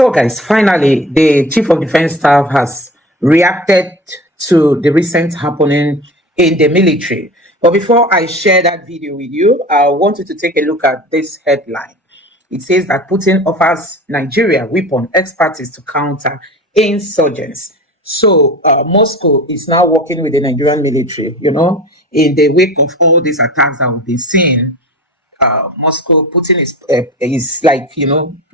So, guys, finally, the Chief of Defense Staff has reacted to the recent happening in the military. But before I share that video with you, I want you to take a look at this headline. It says that Putin offers Nigeria weapon expertise to counter insurgents. So Moscow is now working with the Nigerian military, in the wake of all these attacks that we've been seeing. Moscow, Putin is like,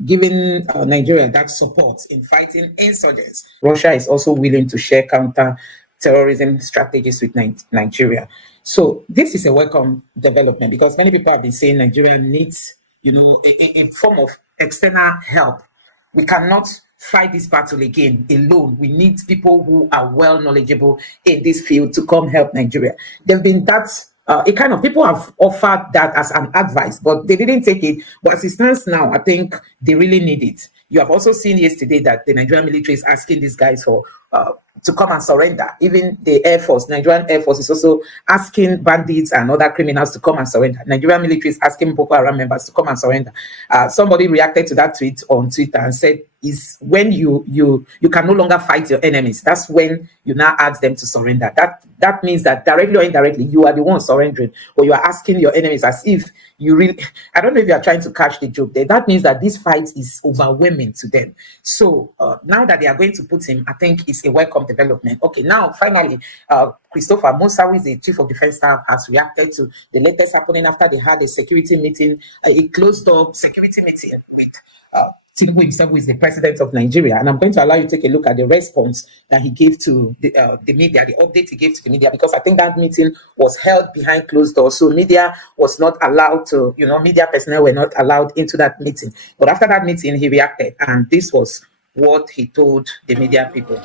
giving Nigeria that support in fighting insurgents. Russia is also willing to share counter-terrorism strategies with Nigeria. So this is a welcome development because many people have been saying Nigeria needs, a form of external help. We cannot fight this battle again alone. We need people who are well knowledgeable in this field to come help Nigeria. There've been that. People have offered that as an advice, but they didn't take it. But as it stands now, I think they really need it. You have also seen yesterday that the Nigerian military is asking these guys to come and surrender. Even the Air Force, Nigerian Air Force, is also asking bandits and other criminals to come and surrender. Nigerian military is asking Boko Haram members to come and surrender. Somebody reacted to that tweet on Twitter and said, "Is when you can no longer fight your enemies. That's when you now ask them to surrender. That means that directly or indirectly, you are the one surrendering, or you are asking your enemies as if you really." I don't know if you are trying to catch the joke there. That means that this fight is overwhelming to them. So now that they are going to put him, I think it's a welcome development. Okay, now finally, Christopher Musa, who is the Chief of Defense Staff, has reacted to the latest happening after they had a security meeting, a closed-door security meeting with Tinubu himself, who is the president of Nigeria. And I'm going to allow you to take a look at the response that he gave to the media, the update he gave to the media, because I think that meeting was held behind closed doors. So media was not allowed to, media personnel were not allowed into that meeting. But after that meeting, he reacted. And this was what he told the media people.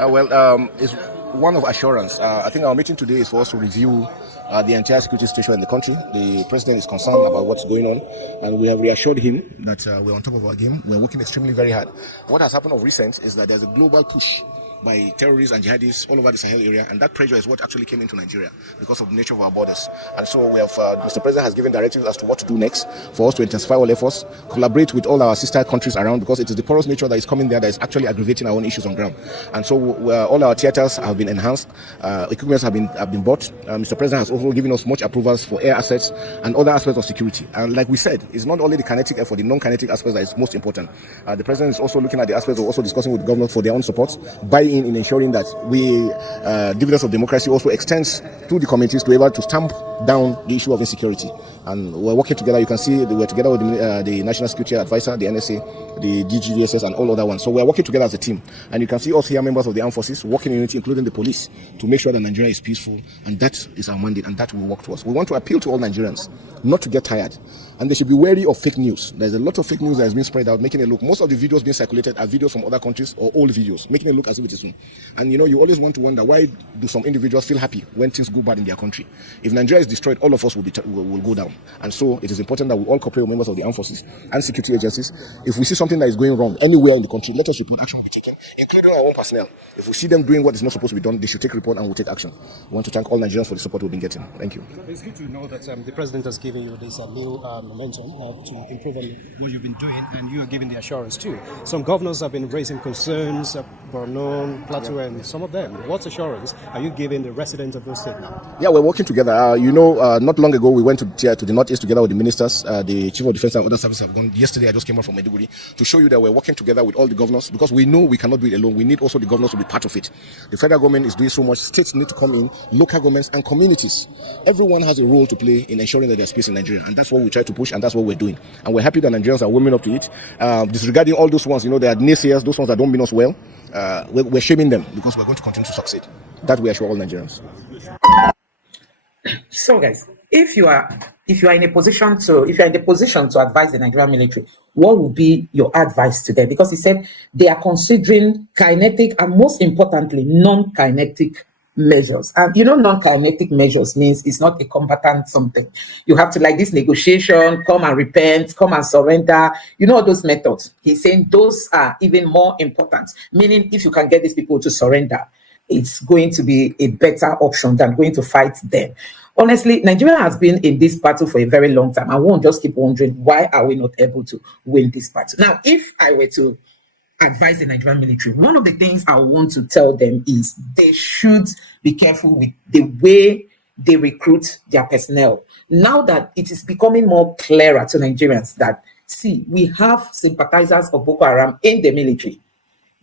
It's one of assurance. I think our meeting today is for us to review the entire security situation in the country. The president is concerned about what's going on, and we have reassured him that we're on top of our game. We're working extremely very hard. What has happened of recent is that there's a global push by terrorists and jihadists all over the Sahel area, and that pressure is what actually came into Nigeria because of the nature of our borders. And so we have, Mr. President has given directives as to what to do next for us to intensify all efforts, collaborate with all our sister countries around, because it is the porous nature that is coming there that is actually aggravating our own issues on ground. And so all our theaters have been enhanced, equipments have been bought. Mr. President has also given us much approvals for air assets and other aspects of security. And like we said, it's not only the kinetic effort, the non-kinetic aspects that is most important. The President is also looking at the aspects of also discussing with the government for their own support, in ensuring that dividends of democracy also extends to the communities to be able to stamp down the issue of insecurity. And we're working together. You can see we're together with the National Security Advisor, the NSA, the DGDSS, and all other ones. So we're working together as a team. And you can see us here, members of the armed forces, working in unity, including the police, to make sure that Nigeria is peaceful. And that is our mandate, and that will work towards. We want to appeal to all Nigerians not to get tired. And they should be wary of fake news. There's a lot of fake news that has been spread out, making it look, most of the videos being circulated are videos from other countries or old videos, making it look as if it is new. And you always want to wonder, why do some individuals feel happy when things go bad in their country? If Nigeria is destroyed, all of us will go down. And so it is important that we all cooperate with members of the armed forces and security agencies. If we see something that is going wrong anywhere in the country, let us report. Action will be taken, including our own personnel. If we see them doing what is not supposed to be done, they should take report and we'll take action. We want to thank all Nigerians for the support we've been getting. Thank you. It's good to know that the president has given you this new momentum to improve on what you've been doing, and you are giving the assurance too. Some governors have been raising concerns, Borno, Plateau, and some of them. What assurance are you giving the residents of those states now? Yeah, we're working together. Not long ago, we went to the Northeast together with the ministers, the Chief of Defense and other services have gone. Yesterday, I just came out from Maiduguri to show you that we're working together with all the governors, because we know we cannot do it alone. We need also the governors to be part of it. The federal government is doing so much. States need to come in, local governments and communities. Everyone has a role to play in ensuring that there's peace in Nigeria, and that's what we try to push, and that's what we're doing. And we're happy that Nigerians are warming up to it. Disregarding all those ones, there are naysayers, those ones that don't mean us well. We're shaming them, because we're going to continue to succeed. That we assure all Nigerians. So, guys, if you are in a position to advise the Nigerian military, what would be your advice to them? Because he said they are considering kinetic and, most importantly, non-kinetic measures. And non-kinetic measures means it's not a combatant something. You have to, like this negotiation, come and repent, come and surrender. Those methods. He's saying those are even more important. Meaning, if you can get these people to surrender, it's going to be a better option than going to fight them. Honestly, Nigeria has been in this battle for a very long time. I won't just keep wondering, why are we not able to win this battle? Now, if I were to advise the Nigerian military, one of the things I want to tell them is they should be careful with the way they recruit their personnel. Now that it is becoming more clearer to Nigerians that, see, we have sympathizers of Boko Haram in the military,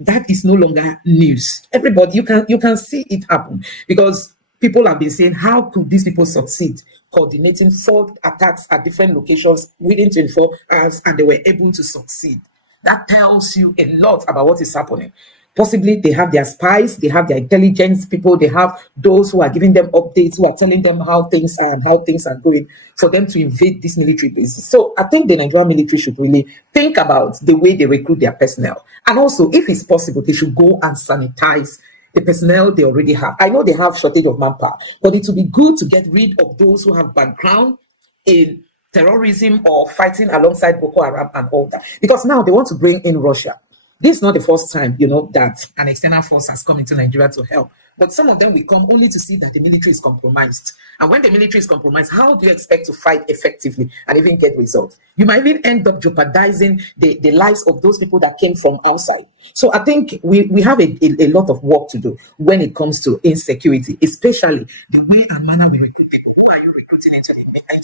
that is no longer news. Everybody, you can see it happen, because people have been saying, how could these people succeed coordinating 4 attacks at different locations within 24 hours, and they were able to succeed? That tells you a lot about what is happening. Possibly they have their spies, they have their intelligence people, they have those who are giving them updates, who are telling them how things are and how things are going, for them to invade this military bases. So I think the Nigerian military should really think about the way they recruit their personnel. And also, if it's possible, they should go and sanitize the personnel they already have. I know they have shortage of manpower, but it would be good to get rid of those who have background in terrorism or fighting alongside Boko Haram and all that. Because now they want to bring in Russia. This is not the first time, that an external force has come into Nigeria to help. But some of them will come only to see that the military is compromised. And when the military is compromised, how do you expect to fight effectively and even get results? You might even end up jeopardizing the lives of those people that came from outside. So I think we have a lot of work to do when it comes to insecurity, especially the way and manner we recruit people. Who are you recruiting into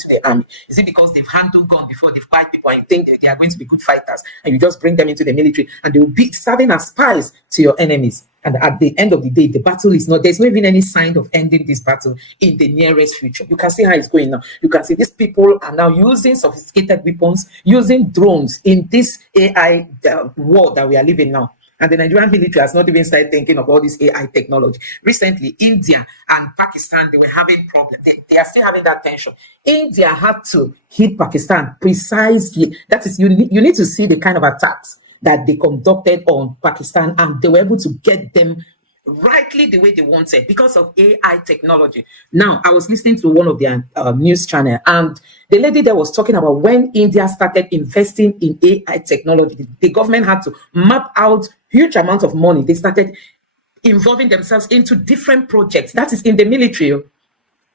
the army? Is it because they've handled gun before, they've fight people, and you think that they are going to be good fighters, and you just bring them into the military and they will be serving as spies to your enemies? And at the end of the day, the battle is not, there's not even any sign of ending this battle in the nearest future. You can see how it's going now. You can see these people are now using sophisticated weapons, using drones in this AI world that we are living now. And the Nigerian military has not even started thinking of all this AI technology. Recently, India and Pakistan, they were having problems. They are still having that tension. India had to hit Pakistan precisely. That is, you need to see the kind of attacks that they conducted on Pakistan, and they were able to get them rightly the way they wanted because of AI technology. Now, I was listening to one of their news channel, and the lady there was talking about when India started investing in AI technology, the government had to map out huge amount of money. They started involving themselves into different projects. That is in the military.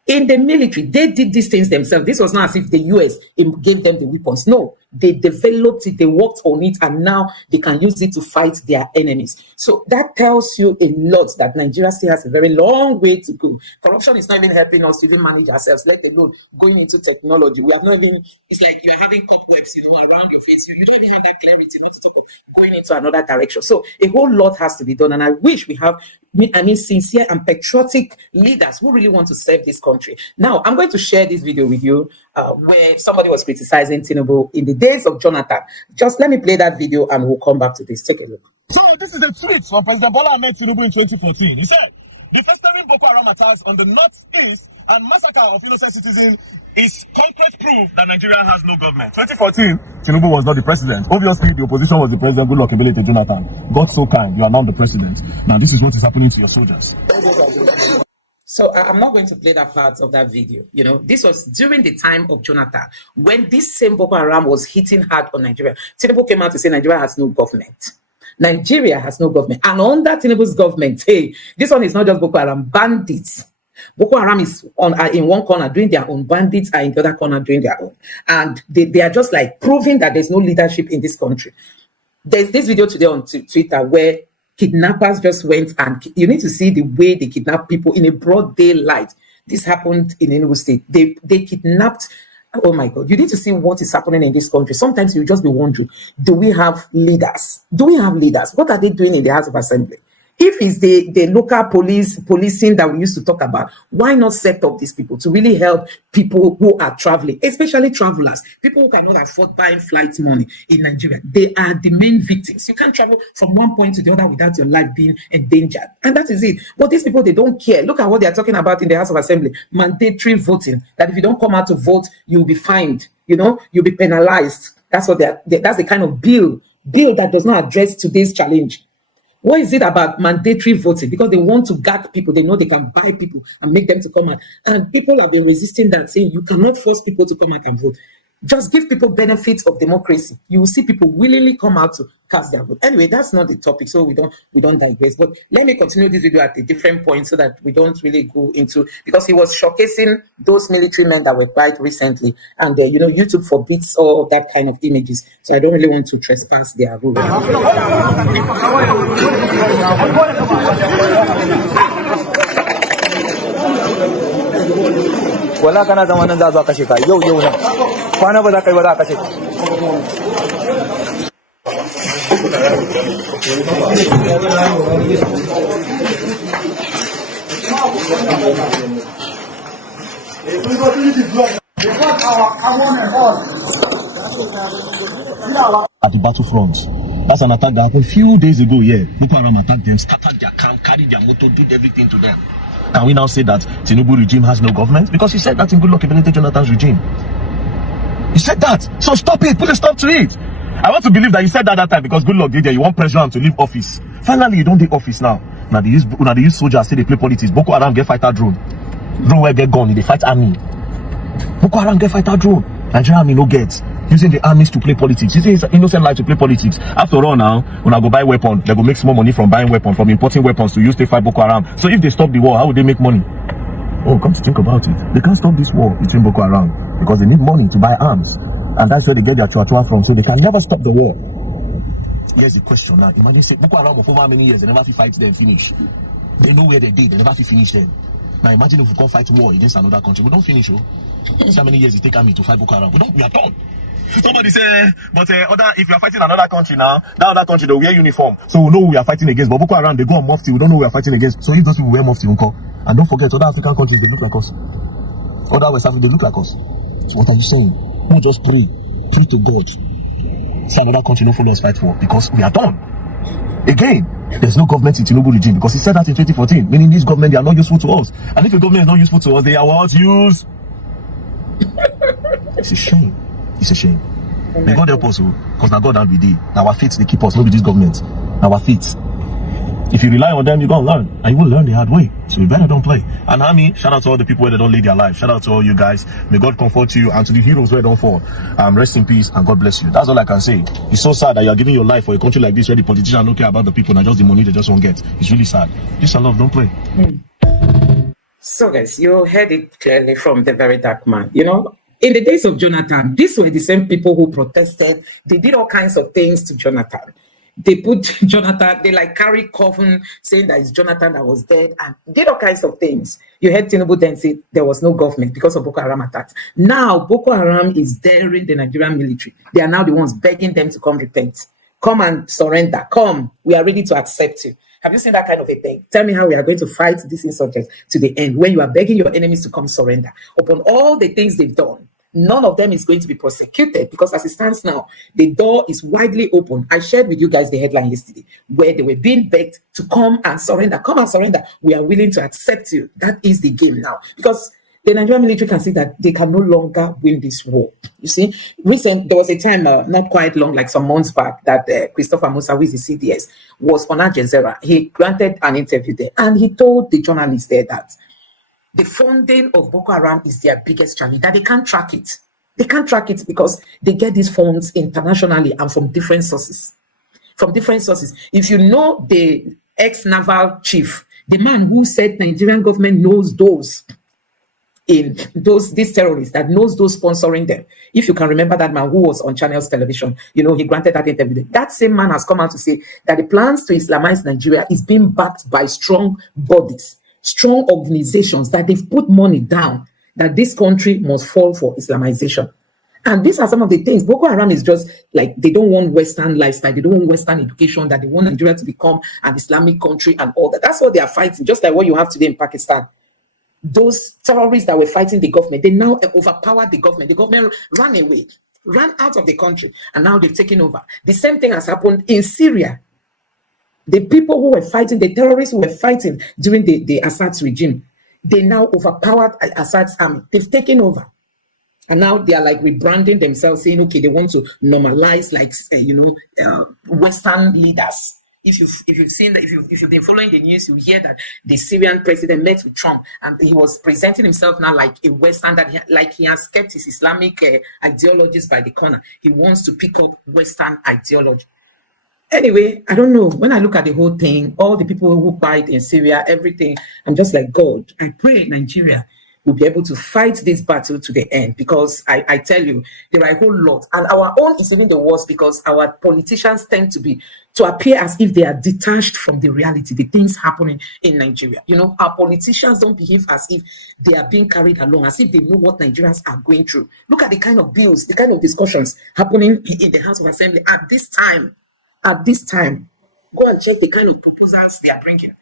In the military, they did these things themselves. This was not as if the US gave them the weapons. No, they developed it, they worked on it, and now they can use it to fight their enemies. So that tells you a lot that Nigeria still has a very long way to go. Corruption is not even helping us to even manage ourselves, let alone going into technology. We have not even, it's like you're having cobwebs, around your face. You don't even have that clarity, not to talk of going into another direction. So a whole lot has to be done, and I wish we have sincere and patriotic leaders who really want to serve this country. Now, I'm going to share this video with you where somebody was criticizing Tinubu in the days of Jonathan. Just let me play that video and we'll come back to this. Take a look. So this is a tweet from President Bola Ahmed Tinubu in 2014. He said, "The festering Boko Haram attacks on the northeast and massacre of innocent citizens is concrete proof that Nigeria has no government." 2014, Tinubu was not the president. Obviously, the opposition was the president. Good luck, ability, Jonathan. God so kind, you are now the president. Now, this is what is happening to your soldiers. So I'm not going to play that part of that video. This was during the time of Jonathan, when this same Boko Haram was hitting hard on Nigeria. Tinubu came out to say Nigeria has no government. Nigeria has no government. And under Tinubu's government, hey, this one is not just Boko Haram, bandits. Boko Haram is in one corner doing their own, bandits are in the other corner doing their own. And they are just like proving that there's no leadership in this country. There's this video today on Twitter where kidnappers just went, and you need to see the way they kidnap people in a broad daylight. This happened in Enugu State. They kidnapped. Oh my God, you need to see what is happening in this country. Sometimes you just be wondering, do we have leaders? Do we have leaders? What are they doing in the House of Assembly? If it's the local policing that we used to talk about, why not set up these people to really help people who are traveling, especially travelers, people who cannot afford buying flight money in Nigeria? They are the main victims. You can't travel from one point to the other without your life being endangered. And that is it. But these people, they don't care. Look at what they are talking about in the House of Assembly. Mandatory voting. That if you don't come out to vote, you'll be fined. You'll be penalized. That's what that's the kind of bill that does not address today's challenge. What is it about mandatory voting? Because they want to gag people. They know they can buy people and make them to come out. And people have been resisting that, saying you cannot force people to come out and vote. Just give people benefits of democracy. You will see people willingly come out to cast their vote. Anyway, that's not the topic, so we don't digress. But let me continue this video at a different point so that we don't really go into, because he was showcasing those military men that were quite recently, and YouTube forbids all that kind of images. So I don't really want to trespass their rule. wala kana zaman nan za zo kashe ka yau nan kwana ba za ka yi ba za ka kashe at the battlefront. That's an attack that happened a few days ago. Yeah, Boko Haram attacked them, scattered their camp, carried their motor, did everything to them. Can we now say that Tinubu regime has no government? Because he said that in Goodluck Ebele Jonathan's regime. He said that. So stop it. Put a stop to it. I want to believe that you said that time because Goodluck did there. You want pressure him to leave office. Finally, you don't leave office now. Now they use soldiers, say they play politics. Boko Haram get fighter drone. Drone where get gone, they fight army. Boko Haram get fighter drone. Nigerian army no get. Using the armies to play politics, using innocent life to play politics. After all now, when I go buy weapon, they go make small money from buying weapons, from importing weapons to use to fight Boko Haram. So if they stop the war, how would they make money? Oh, come to think about it. They can't stop this war between Boko Haram because they need money to buy arms. And that's where they get their chua from, so they can never stop the war. Here's the question now. Imagine say Boko Haram for how many years, they never fight them finish. They know where they did, they never finish them. Now imagine if we go fight war against another country. We don't finish, oh. See how many years it take army to fight Boko Haram. We are done. Somebody say, but if you are fighting another country now, that other country they'll wear uniform, so we know who we are fighting against. But Boko Haram, they go on mufti, we don't know who we are fighting against. So if those people wear mufti, we'll call. And don't forget, other African countries, they look like us. Other West Africa, they look like us. So what are you saying? We just pray to God. See another country no follow us fight for, because we are done. Again, there's no government in Tinubu regime, because he said that in 2014, meaning this government, they are not useful to us. And if the government is not useful to us, they are what? Use. It's a shame. It's a shame. May God help us, because now God and we did. Our faith, they keep us, not with this government. Our faith. If you rely on them, you're going to learn. And you will learn the hard way. So you better don't play. And Army, shout out to all the people where they don't lead their life. Shout out to all you guys. May God comfort you. And to the heroes where they don't fall. Rest in peace and God bless you. That's all I can say. It's so sad that you're giving your life for a country like this where the politicians don't care about the people and just the money they just won't get. It's really sad. Peace and love, don't play. So guys, you heard it clearly from the very dark man. In the days of Jonathan, these were the same people who protested. They did all kinds of things to Jonathan. They put Jonathan, they carry coven saying that it's Jonathan that was dead and did all kinds of things. You heard Tinubu then say there was no government because of Boko Haram attacks. Now, Boko Haram is daring the Nigerian military. They are now the ones begging them to come repent. Come and surrender. Come, we are ready to accept you. Have you seen that kind of a thing? Tell me how we are going to fight this insurgent to the end when you are begging your enemies to come surrender. Upon all the things they've done, none of them is going to be prosecuted because as it stands now, the door is widely open. I shared with you guys the headline yesterday where they were being begged to come and surrender. Come and surrender. We are willing to accept you. That is the game now because the Nigerian military can see that they can no longer win this war. You see, there was a time, not quite long, like some months back, that Christopher Musa, who is the CDS, was on Al Jazeera. He granted an interview there and he told the journalists there that the funding of Boko Haram is their biggest challenge, that they can't track it. They can't track it because they get these funds internationally and from different sources. If you know the ex-naval chief, the man who said Nigerian government knows these terrorists, that knows those sponsoring them. If you can remember that man who was on Channels Television, he granted that interview. That same man has come out to say that the plans to Islamize Nigeria is being backed by strong bodies, strong organizations, that they've put money down, that this country must fall for Islamization. And these are some of the things. Boko Haram is just like, they don't want Western lifestyle. They don't want Western education, that they want Nigeria to become an Islamic country and all that. That's what they are fighting, just like what you have today in Pakistan. Those terrorists that were fighting the government, they now overpowered the government. The government ran away, ran out of the country, and now they've taken over. The same thing has happened in Syria. The people who were fighting, the terrorists who were fighting during the Assad's regime, they now overpowered Assad's army. They've taken over. And now they are rebranding themselves, saying, okay, they want to normalize Western leaders. if you've seen that, if you've been following the news, you hear that the Syrian president met with Trump, and he was presenting himself now like a Western, that like he has kept his Islamic ideologies by the corner. He wants to pick up Western ideology. Anyway, I don't know. When I look at the whole thing, all the people who fight in Syria, everything, I'm just like, God, I pray Nigeria will be able to fight this battle to the end, because I tell you, there are a whole lot. And our own is even the worst, because our politicians tend to appear as if they are detached from the reality, the things happening in Nigeria. You know, our politicians don't behave as if they are being carried along, as if they know what Nigerians are going through. Look at the kind of bills, the kind of discussions happening in the House of Assembly at this time. At this time, go and check the kind of proposals they are bringing.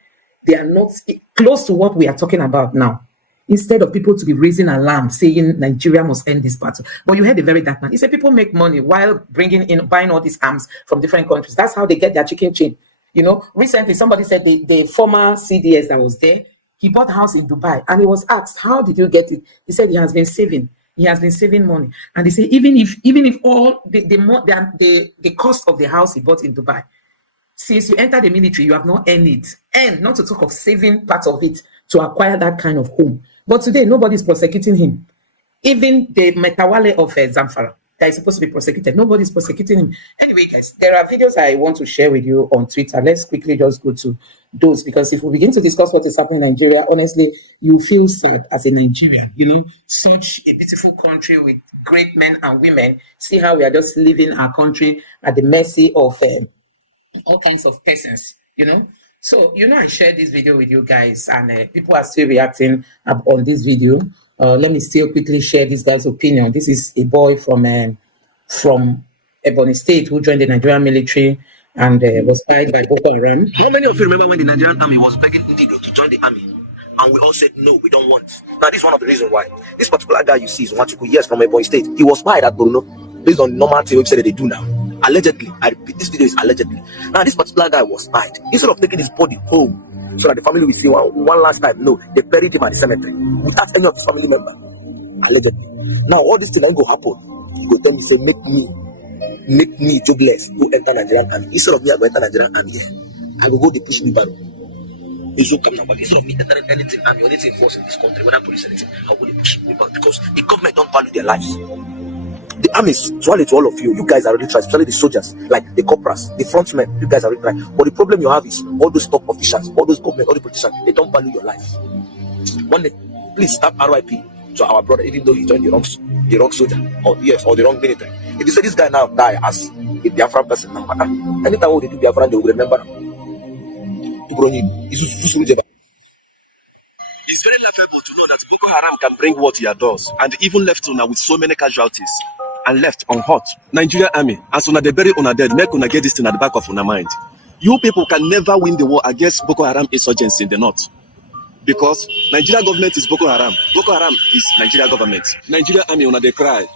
They are not close to what we are talking about now. Instead of people to be raising alarm, saying Nigeria must end this battle. But you heard the very dark man. He said people make money while buying all these arms from different countries. That's how they get their chicken chain. You know, recently somebody said the former CDS that was there, he bought a house in Dubai, and he was asked, how did you get it? He said he has been saving. He has been saving money. And they say even if all the cost of the house he bought in Dubai, since you enter the military, you have not earned it. And not to talk of saving part of it to acquire that kind of home. But today, nobody's prosecuting him. Even the Metawale of Zamfara that is supposed to be prosecuted, nobody's prosecuting him. Anyway, guys, there are videos I want to share with you on Twitter. Let's quickly just go to those, because if we begin to discuss what is happening in Nigeria, honestly, you feel sad as a Nigerian. You know, such a beautiful country with great men and women. See how we are just living our country at the mercy of all kinds of persons, you know. So, you know, I shared this video with you guys, and people are still reacting on this video. Let me still quickly share this guy's opinion. This is a boy from Ebony State who joined the Nigerian military and was fired by Boko Haram. How many of you remember when the Nigerian army was begging Ndigo to join the army? And we all said, no, we don't want. Now, this is one of the reasons why. This particular guy you see is Nwachukwu, yes, from Ebony State. He was fired at Bruno, based on normal thing website that they do now. Allegedly, I repeat, this video is allegedly. Now, this particular guy was fired. Instead of taking his body home so that the family will see one last time, no, they buried him at the cemetery without any of his family member. Allegedly. Now, all this thing ain't go happen. He go tell me, say, make me jobless to enter Nigerian army. Instead of me, I go enter Nigerian army here. I will go they push me back. It's so come now, but instead of me entering anything army or anything force in this country, whether police anything, I will push me back, because the government don't value their lives. The army is swallowed to all of you. You guys are really trying, especially the soldiers, like the corporals, the frontmen. You guys are really trying. But the problem you have is all those top officials, all those government, all the politicians, they don't value your life. One day, please start RIP to our brother, even though he joined the wrong soldier, or yes, or the wrong military. If you say this guy now die as a Biafran person, now, anytime they do Biafran, they will remember him. It's very laughable to know that Boko Haram can bring war to your doors, and even left una with so many casualties and left unhurt. Nigeria army, as una they bury una dead, make una get this thing at the back of una mind. You people can never win the war against Boko Haram insurgents in the north, because Nigeria government is Boko Haram. Boko Haram is Nigeria government. Nigeria army, una they cry.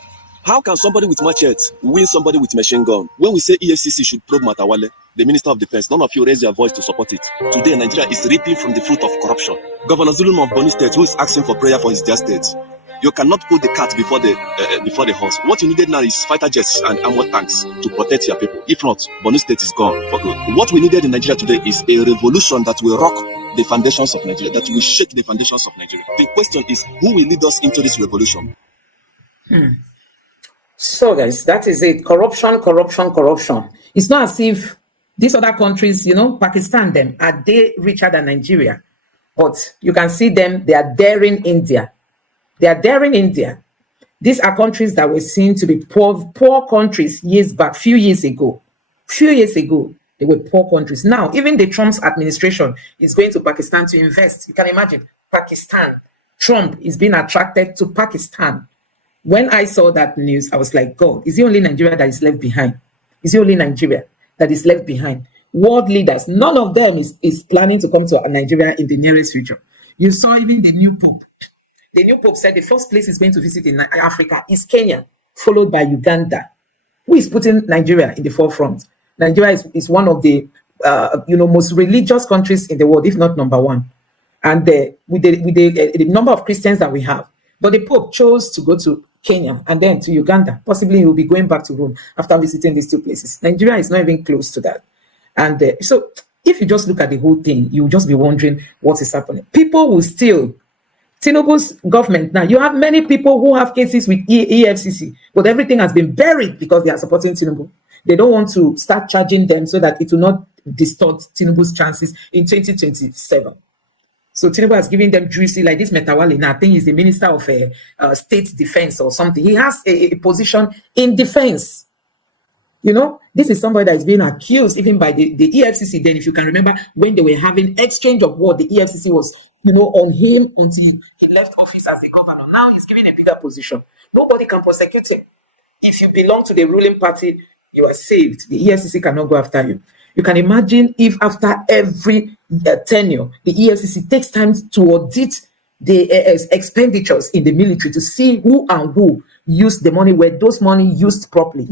How can somebody with machete win somebody with machine gun? When we say EFCC should probe Matawale, the Minister of Defense, none of you raise your voice to support it. Today, Nigeria is reaping from the fruit of corruption. Governor Zulum of Boni State, who is asking for prayer for his dear state. You cannot put the cat before the horse. What you needed now is fighter jets and armored tanks to protect your people. If not, Boni State is gone for good. What we needed in Nigeria today is a revolution that will rock the foundations of Nigeria, that will shake the foundations of Nigeria. The question is, who will lead us into this revolution? So, guys, that is it. Corruption. It's not as if these other countries, you know, Pakistan, them, are they richer than Nigeria? But you can see them, they are daring India. These are countries that were seen to be poor countries years back, few years ago, they were poor countries. Now, even the Trump's administration is going to Pakistan to invest. You can imagine, Pakistan. Trump is being attracted to Pakistan. When I saw that news, I was like, God, is it only Nigeria that is left behind? World leaders, none of them is planning to come to Nigeria in the nearest future. You saw even the new Pope. The new Pope said the first place he's going to visit in Africa is Kenya, followed by Uganda. Who is putting Nigeria in the forefront? Nigeria is one of the most religious countries in the world, if not number one. And with the number of Christians that we have. But the Pope chose to go to Kenya and then to Uganda. Possibly he will be going back to Rome after visiting these two places. Nigeria is not even close to that. And so if you just look at the whole thing, you'll just be wondering what is happening. People will still, Tinubu's government now, you have many people who have cases with EFCC, but everything has been buried because they are supporting Tinubu. They don't want to start charging them so that it will not distort Tinubu's chances in 2027. So Tinubu has given them juicy, like this Metawale now, I think he's the Minister of State Defense or something. He has a position in defense. You know, this is somebody that is being accused even by the EFCC. Then, if you can remember, when they were having exchange of what the EFCC was, you know, on him until he left office as the governor. Now he's given a bigger position. Nobody can prosecute him. If you belong to the ruling party, you are saved. The EFCC cannot go after you. You can imagine if after every tenure, the EFCC takes time to audit the expenditures in the military to see who and who used the money, where those money used properly.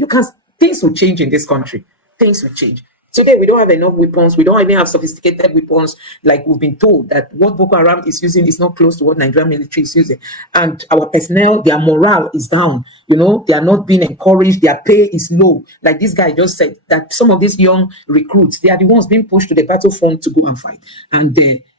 Things will change in this country. Things will change. Today, we don't have enough weapons. We don't even have sophisticated weapons. Like we've been told that what Boko Haram is using is not close to what Nigerian military is using. And our personnel, their morale is down. You know, they are not being encouraged. Their pay is low. Like this guy just said, that some of these young recruits, they are the ones being pushed to the battlefront to go and fight. And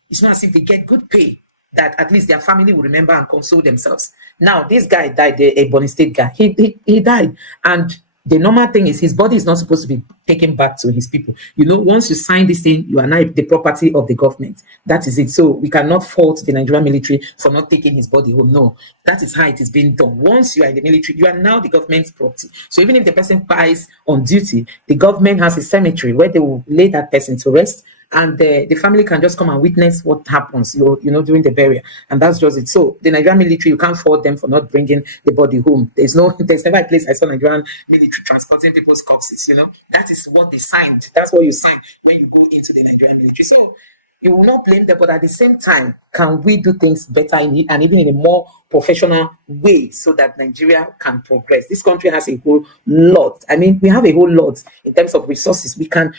it's not as if they get good pay that at least their family will remember and console themselves. Now, this guy died, a Bonny State guy. He died. And the normal thing is his body is not supposed to be taken back to his people. You know, once you sign this thing, you are now the property of the government. That is it. So we cannot fault the Nigerian military for not taking his body home. No, that is how it is being done. Once you are in the military, you are now the government's property. So even if the person dies on duty, the government has a cemetery where they will lay that person to rest. And the family can just come and witness what happens, you know, during the burial. And that's just it. So the Nigerian military, you can't fault them for not bringing the body home. There's never a place I saw Nigerian military transporting people's corpses, you know. That is what they signed. That's what you sign when you go into the Nigerian military. So you will not blame them, but at the same time, can we do things better and even in a more professional way so that Nigeria can progress? This country has a whole lot. I mean, we have a whole lot in terms of resources. We can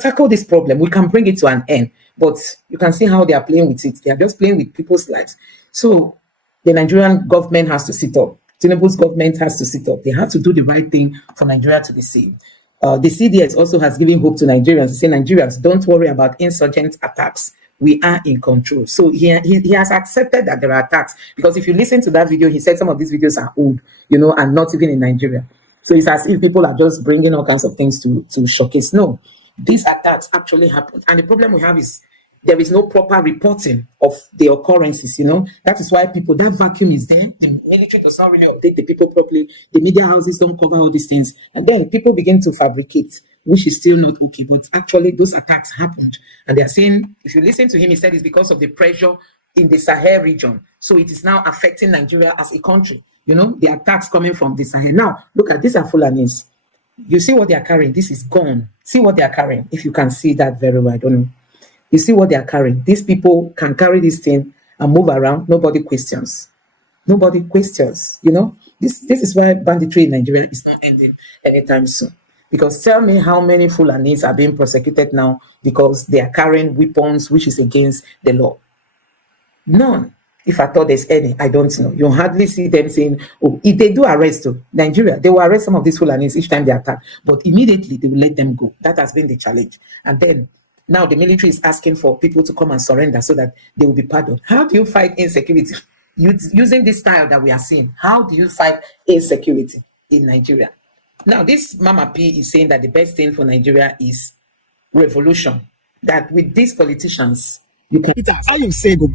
tackle this problem. We can bring it to an end. But you can see how they are playing with it. They are just playing with people's lives. So the Nigerian government has to sit up. Tinubu's government has to sit up. They have to do the right thing for Nigeria to be saved. The CDS also has given hope to Nigerians. They say, Nigerians, don't worry about insurgent attacks. We are in control. So he has accepted that there are attacks. Because if you listen to that video, he said some of these videos are old, you know, and not even in Nigeria. So it's as if people are just bringing all kinds of things to showcase. No, these attacks actually happened. And the problem we have is there is no proper reporting of the occurrences, you know. That is why that vacuum is there. The military does not really update the people properly. The media houses don't cover all these things. And then people begin to fabricate, which is still not okay. But actually, those attacks happened. And they are saying, if you listen to him, he said it's because of the pressure in the Sahel region. So it is now affecting Nigeria as a country. You know, the attacks coming from the Sahel. Now, look at these are Fulanis. You see what they are carrying. This is gone. See what they are carrying. If you can see that very well, I don't know. You see what they are carrying. These people can carry this thing and move around. Nobody questions. Nobody questions. You know, this is why banditry in Nigeria is not ending anytime soon. Because tell me how many Fulanis are being prosecuted now because they are carrying weapons which is against the law. None. If I thought there's any, I don't know. You hardly see them saying, oh, if they do arrest Nigeria, they will arrest some of these Fulanis each time they attack. But immediately they will let them go. That has been the challenge. And then now the military is asking for people to come and surrender so that they will be pardoned. How do you fight insecurity? Using this style that we are seeing, how do you fight insecurity in Nigeria? Now, this Mama P is saying that the best thing for Nigeria is revolution. That with these politicians, you can... How you say go...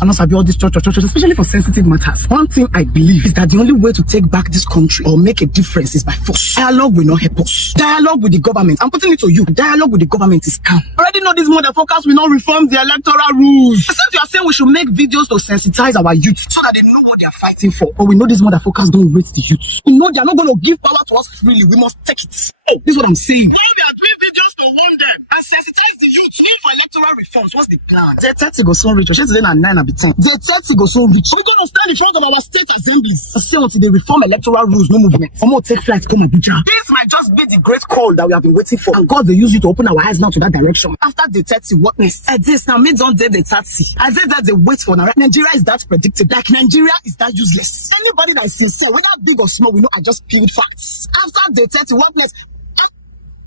And also be all these churches, especially for sensitive matters. One thing I believe is that the only way to take back this country or make a difference is by force. Dialogue will not help us. Dialogue with the government. I'm putting it to you. Dialogue with the government is calm. Already know these motherfuckers will not reform the electoral rules. Except you are saying we should make videos to sensitize our youth so that they know what they are fighting for. But we know these motherfuckers don't rate the youth. We know they are not going to give power to us freely. We must take it. Oh, this is what I'm saying. Now we are doing videos to warn them and sensitize the youth for electoral reforms. What's the plan? They 30 go so rich. She's then at 9 and be 10. They 30 go so rich. We're going to stand in front of our state assemblies. See until they reform electoral rules, no movement. For more take flight, come Abuja. This might just be the great call that we have been waiting for. And God, they use it to open our eyes now to that direction. After the 30, what next? At this now, mid on day the 30. I said that they wait for now. Nigeria is that predictable. Like Nigeria is that useless. Anybody that is sincere, whether big or small, we know are just pure facts. After the 30, what next?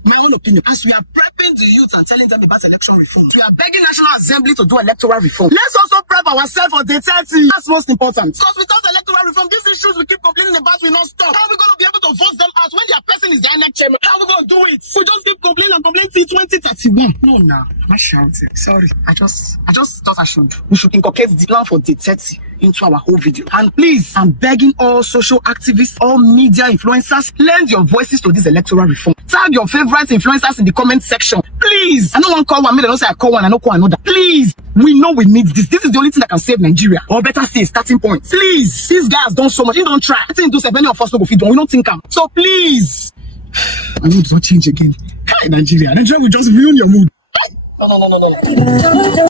My own opinion, as we are prepping the youth and telling them about election reform, we are begging National Assembly to do electoral reform. Let's also prep ourselves for the 30. That's most important. Because without electoral reform, these issues we keep complaining about will not stop. How are we going to be able to vote them out when their person is the INEC chairman? How are we going to do it? We just keep complaining and complaining till 2031. No, nah, I'm not shouting. Sorry. I just thought we should inculcate the plan for the 30 into our whole video. And please, I'm begging all social activists, all media influencers, lend your voices to this electoral reform. Tag your favorite influencers in the comment section. Please. I don't want to call one, maybe they don't say I call one, I don't call another. Please. We know we need this. This is the only thing that can save Nigeria. Or better say, starting point. Please. This guy has done so much. He don't try. I think do many of us no go fit. We don't think him. So please. I know it don't change again. Hi, Nigeria. Nigeria will just ruin your mood. No.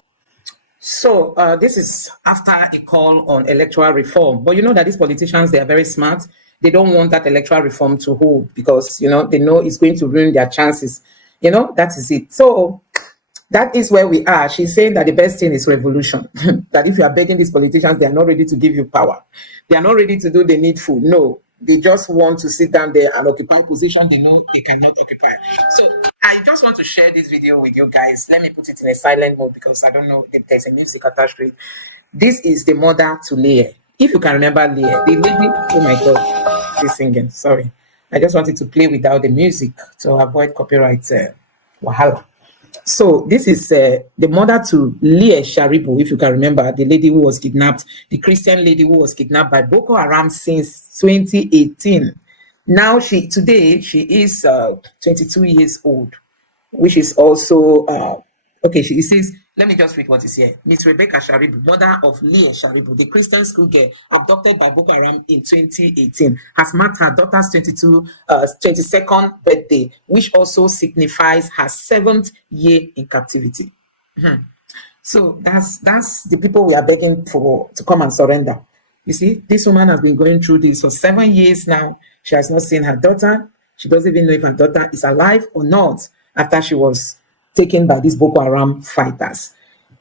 So this is after a call on electoral reform. But you know that these politicians, they are very smart. They don't want that electoral reform to hold because, you know, they know it's going to ruin their chances. You know, that is it. So that is where we are. She's saying that the best thing is revolution. That if you are begging these politicians, they are not ready to give you power. They are not ready to do the needful. No, they just want to sit down there and occupy position they know they cannot occupy. So I just want to share this video with you guys. Let me put it in a silent mode because I don't know if there's a music attached to it. This is the mother to Leah. If you can remember Leah, the lady, oh my God, she's singing. Sorry. I just wanted to play without the music to avoid copyright wahala. So this is the mother to Leah Sharibu, if you can remember, the lady who was kidnapped, the Christian lady who was kidnapped by Boko Haram since 2018. Now today she is 22 years old, which is also okay. She says, let me just read what is here. Miss Rebecca Sharibu, mother of Leah Sharibu, the Christian schoolgirl abducted by Boko Haram in 2018, has marked her daughter's 22nd birthday, which also signifies her 7th year in captivity. So that's the people we are begging for to come and surrender. You see, this woman has been going through this for 7 years now. She has not seen her daughter. She doesn't even know if her daughter is alive or not after she was taken by these Boko Haram fighters.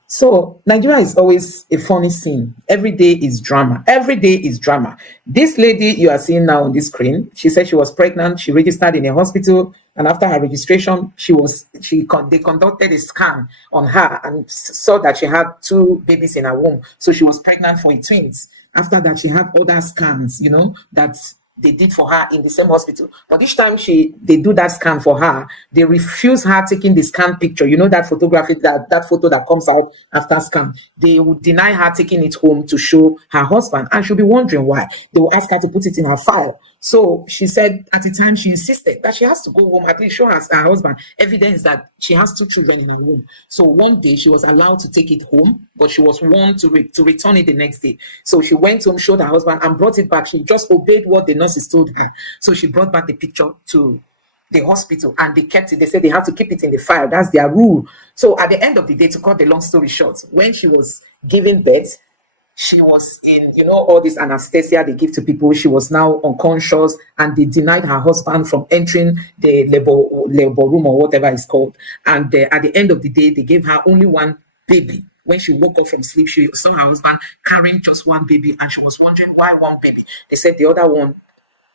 So Nigeria is always a funny scene. Every day is drama. Every day is drama. This lady you are seeing now on this screen, she said she was pregnant. She registered in a hospital, and after her registration, they conducted a scan on her and saw that she had 2 babies in her womb. So she was pregnant for twins. After that, she had other scans, you know, that they did for her in the same hospital. But each time they do that scan for her, they refuse her taking the scan picture. You know, that photography, that photo that comes out after scan. They would deny her taking it home to show her husband. And she'll be wondering why. They will ask her to put it in her file. So she said at the time she insisted that she has to go home, at least show her husband evidence that she has 2 children in her womb. So one day she was allowed to take it home, but she was warned to return it the next day. So she went home, showed her husband, and brought it back. She just obeyed what the nurses told her. So she brought back the picture to the hospital and they kept it. They said they have to keep it in the file. That's their rule. So at the end of the day, to cut the long story short, when she was giving birth, she was in, you know, all this anesthesia they give to people. She was now unconscious, and they denied her husband from entering the labor room or whatever it's called. And at the end of the day, they gave her only 1 baby. When she woke up from sleep, she saw her husband carrying just 1 baby, and she was wondering why 1 baby. They said the other one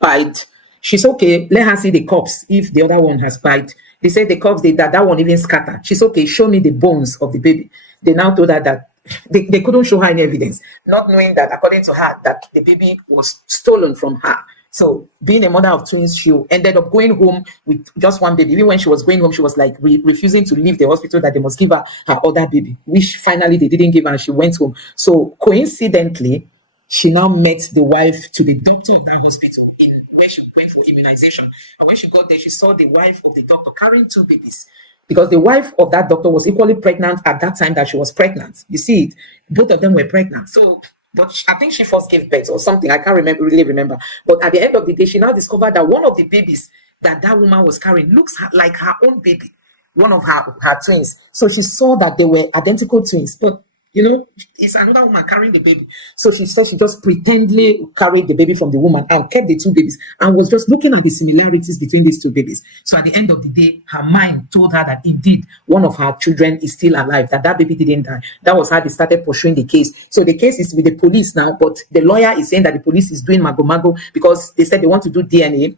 died. She's okay. Let her see the corpse if the other one has died. They said the corpse, that one even scattered. She's okay. Show me the bones of the baby. They now told her that they couldn't show her any evidence, not knowing that, according to her, that the baby was stolen from her. So being a mother of twins, she ended up going home with just 1 baby. Even when she was going home, she was like refusing to leave the hospital, that they must give her other baby, which finally they didn't give her, and she went home. So coincidentally, she now met the wife to the doctor of that hospital where she went for immunization. And when she got there, she saw the wife of the doctor carrying 2 babies. Because the wife of that doctor was equally pregnant at that time that she was pregnant. You see it? Both of them were pregnant. So, but I think she first gave birth or something. I can't really remember. But at the end of the day, she now discovered that one of the babies that woman was carrying looks like her own baby, one of her twins. So she saw that they were identical twins. But, you know, it's another woman carrying the baby. So she said she just pretendedly carried the baby from the woman and kept the 2 babies and was just looking at the similarities between these 2 babies. So at the end of the day, her mind told her that indeed one of her children is still alive, that baby didn't die. That was how they started pursuing the case. So the case is with the police now, but the lawyer is saying that the police is doing mago-mago because they said they want to do DNA.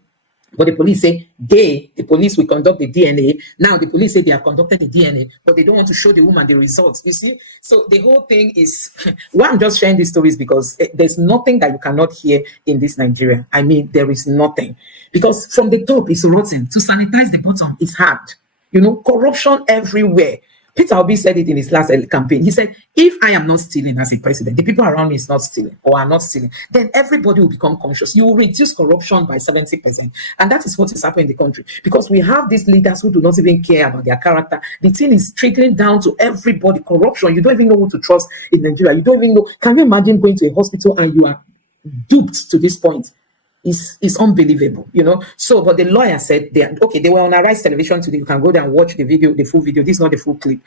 But the police say the police will conduct the DNA. Now the police say they have conducted the DNA, but they don't want to show the woman the results. You see? So the whole thing is, why I'm just sharing these stories because there's nothing that you cannot hear in this Nigeria. I mean, there is nothing. Because from the top, it's rotten. To sanitize the bottom is hard. You know, corruption everywhere. Peter Obi said it in his last campaign. He said, if I am not stealing as a president, the people around me is not stealing or are not stealing, then everybody will become conscious. You will reduce corruption by 70%. And that is what is happening in the country. Because we have these leaders who do not even care about their character. The thing is trickling down to everybody. Corruption. You don't even know who to trust in Nigeria. You don't even know. Can you imagine going to a hospital and you are duped to this point? Is unbelievable, you know. So, but the lawyer said they were on Arise Television today. You can go there and watch the video, the full video. This is not the full clip.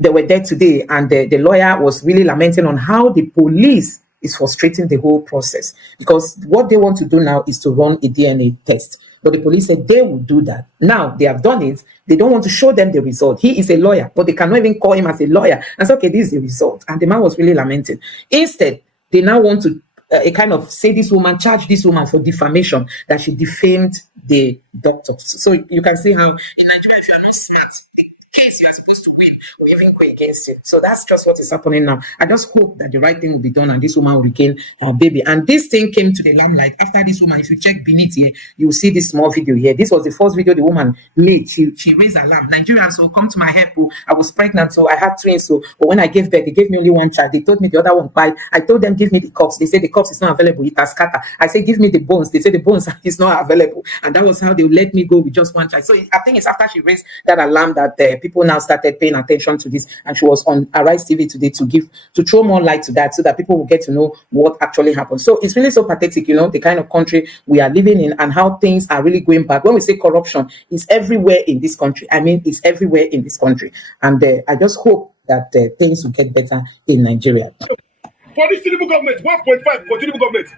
They were there today, and the lawyer was really lamenting on how the police is frustrating the whole process, because what they want to do now is to run a DNA test. But the police said they will do that. Now they have done it. They don't want to show them the result. He is a lawyer, but they cannot even call him as a lawyer and say, okay, this is the result. And the man was really lamenting. Instead, they now want to a kind of say this woman, charge this woman for defamation, that she defamed the doctor. So you can see how in Nigeria, if you are not smart, the case you are supposed to win will even go against you. So that's just what is happening now. I just hope that the right thing will be done and this woman will regain her baby. And this thing came to the limelight after this woman. If you check beneath here, you will see this small video here. This was the first video the woman made. She raised alarm. Nigerians, so come to my help. Oh, I was pregnant, so I had twins. So, but when I gave birth, they gave me only one child. They told me the other one died. I told them, give me the cups. They said the cups is not available. It has scattered. I said, give me the bones. They said the bones is not available. And that was how they let me go with just one child. So I think it's after she raised that alarm that people now started paying attention to this. And she was on Arise TV today to throw more light to that, so that people will get to know what actually happened. So it's really so pathetic, you know, the kind of country we are living in and how things are really going back. When we say corruption, it's everywhere in this country. I mean, it's everywhere in this country. And I just hope that things will get better in Nigeria. For this Tinubu government, 1.5 for Tinubu government.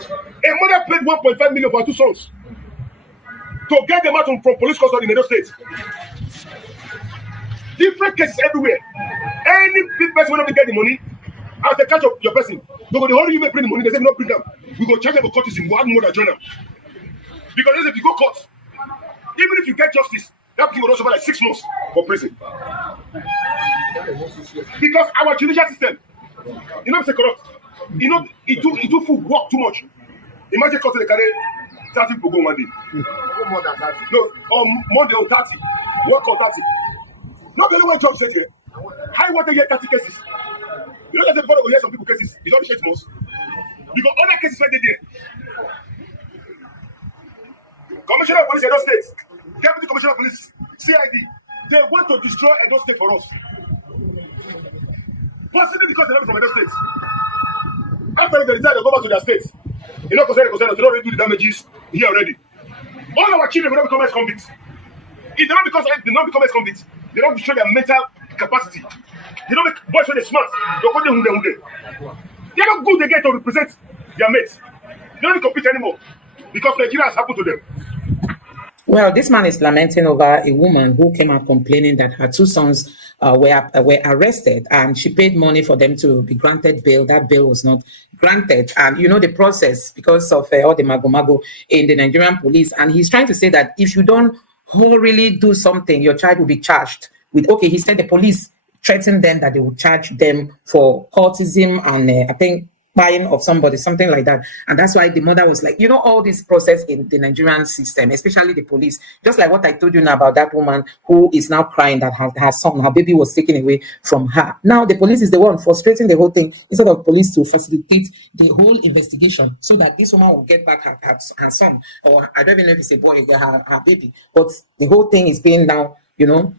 A mother paid 1.5 million for 2 sons to get them out from police custody in Edo State. Different cases everywhere. Any big person will not get the money, as they catch up your person, they go, the whole you may bring the money, they say not bring them. We go charge them for courtesy, we go add more than join them. Because if you go court, even if you get justice, that person will also be like 6 months for prison. Because our judicial system, you know, it's corrupt. You know, it too full, work too much. Imagine court they carry 30 people go one day. More than 30. No, on Monday on 30. Work on 30. Not the only one judge said here. High water get 30 cases. You know that before we hear some people cases, it's not the shit most. Because other cases right there. Commissioner of Police Edo State, Deputy Commissioner of Police, CID, they want to destroy Edo State for us. Possibly because they're not from Edo State. After they decide to go back to their states, you know, they don't already do the damages here already. All our children will not become ex-convicts. If they don't become ex-convicts, they don't destroy their mental capacity. They don't make boys when they're smart. They're not good again to represent their mates. They don't compete anymore because Nigeria has happened to them. Well, this man is lamenting over a woman who came out complaining that her 2 sons were arrested, and she paid money for them to be granted bail. That bail was not granted. And you know the process because of all the mago in the Nigerian police. And he's trying to say that if you don't really do something, your child will be charged with, okay, he said the police threatened them that they would charge them for courtesan and I think buying of somebody, something like that. And that's why the mother was like, you know, all this process in the Nigerian system, especially the police, just like what I told you now about that woman who is now crying that her son, her baby was taken away from her. Now the police is the one frustrating the whole thing instead of police to facilitate the whole investigation so that this woman will get back her son, or I don't even know if it's a boy, her baby. But the whole thing is being now, you know,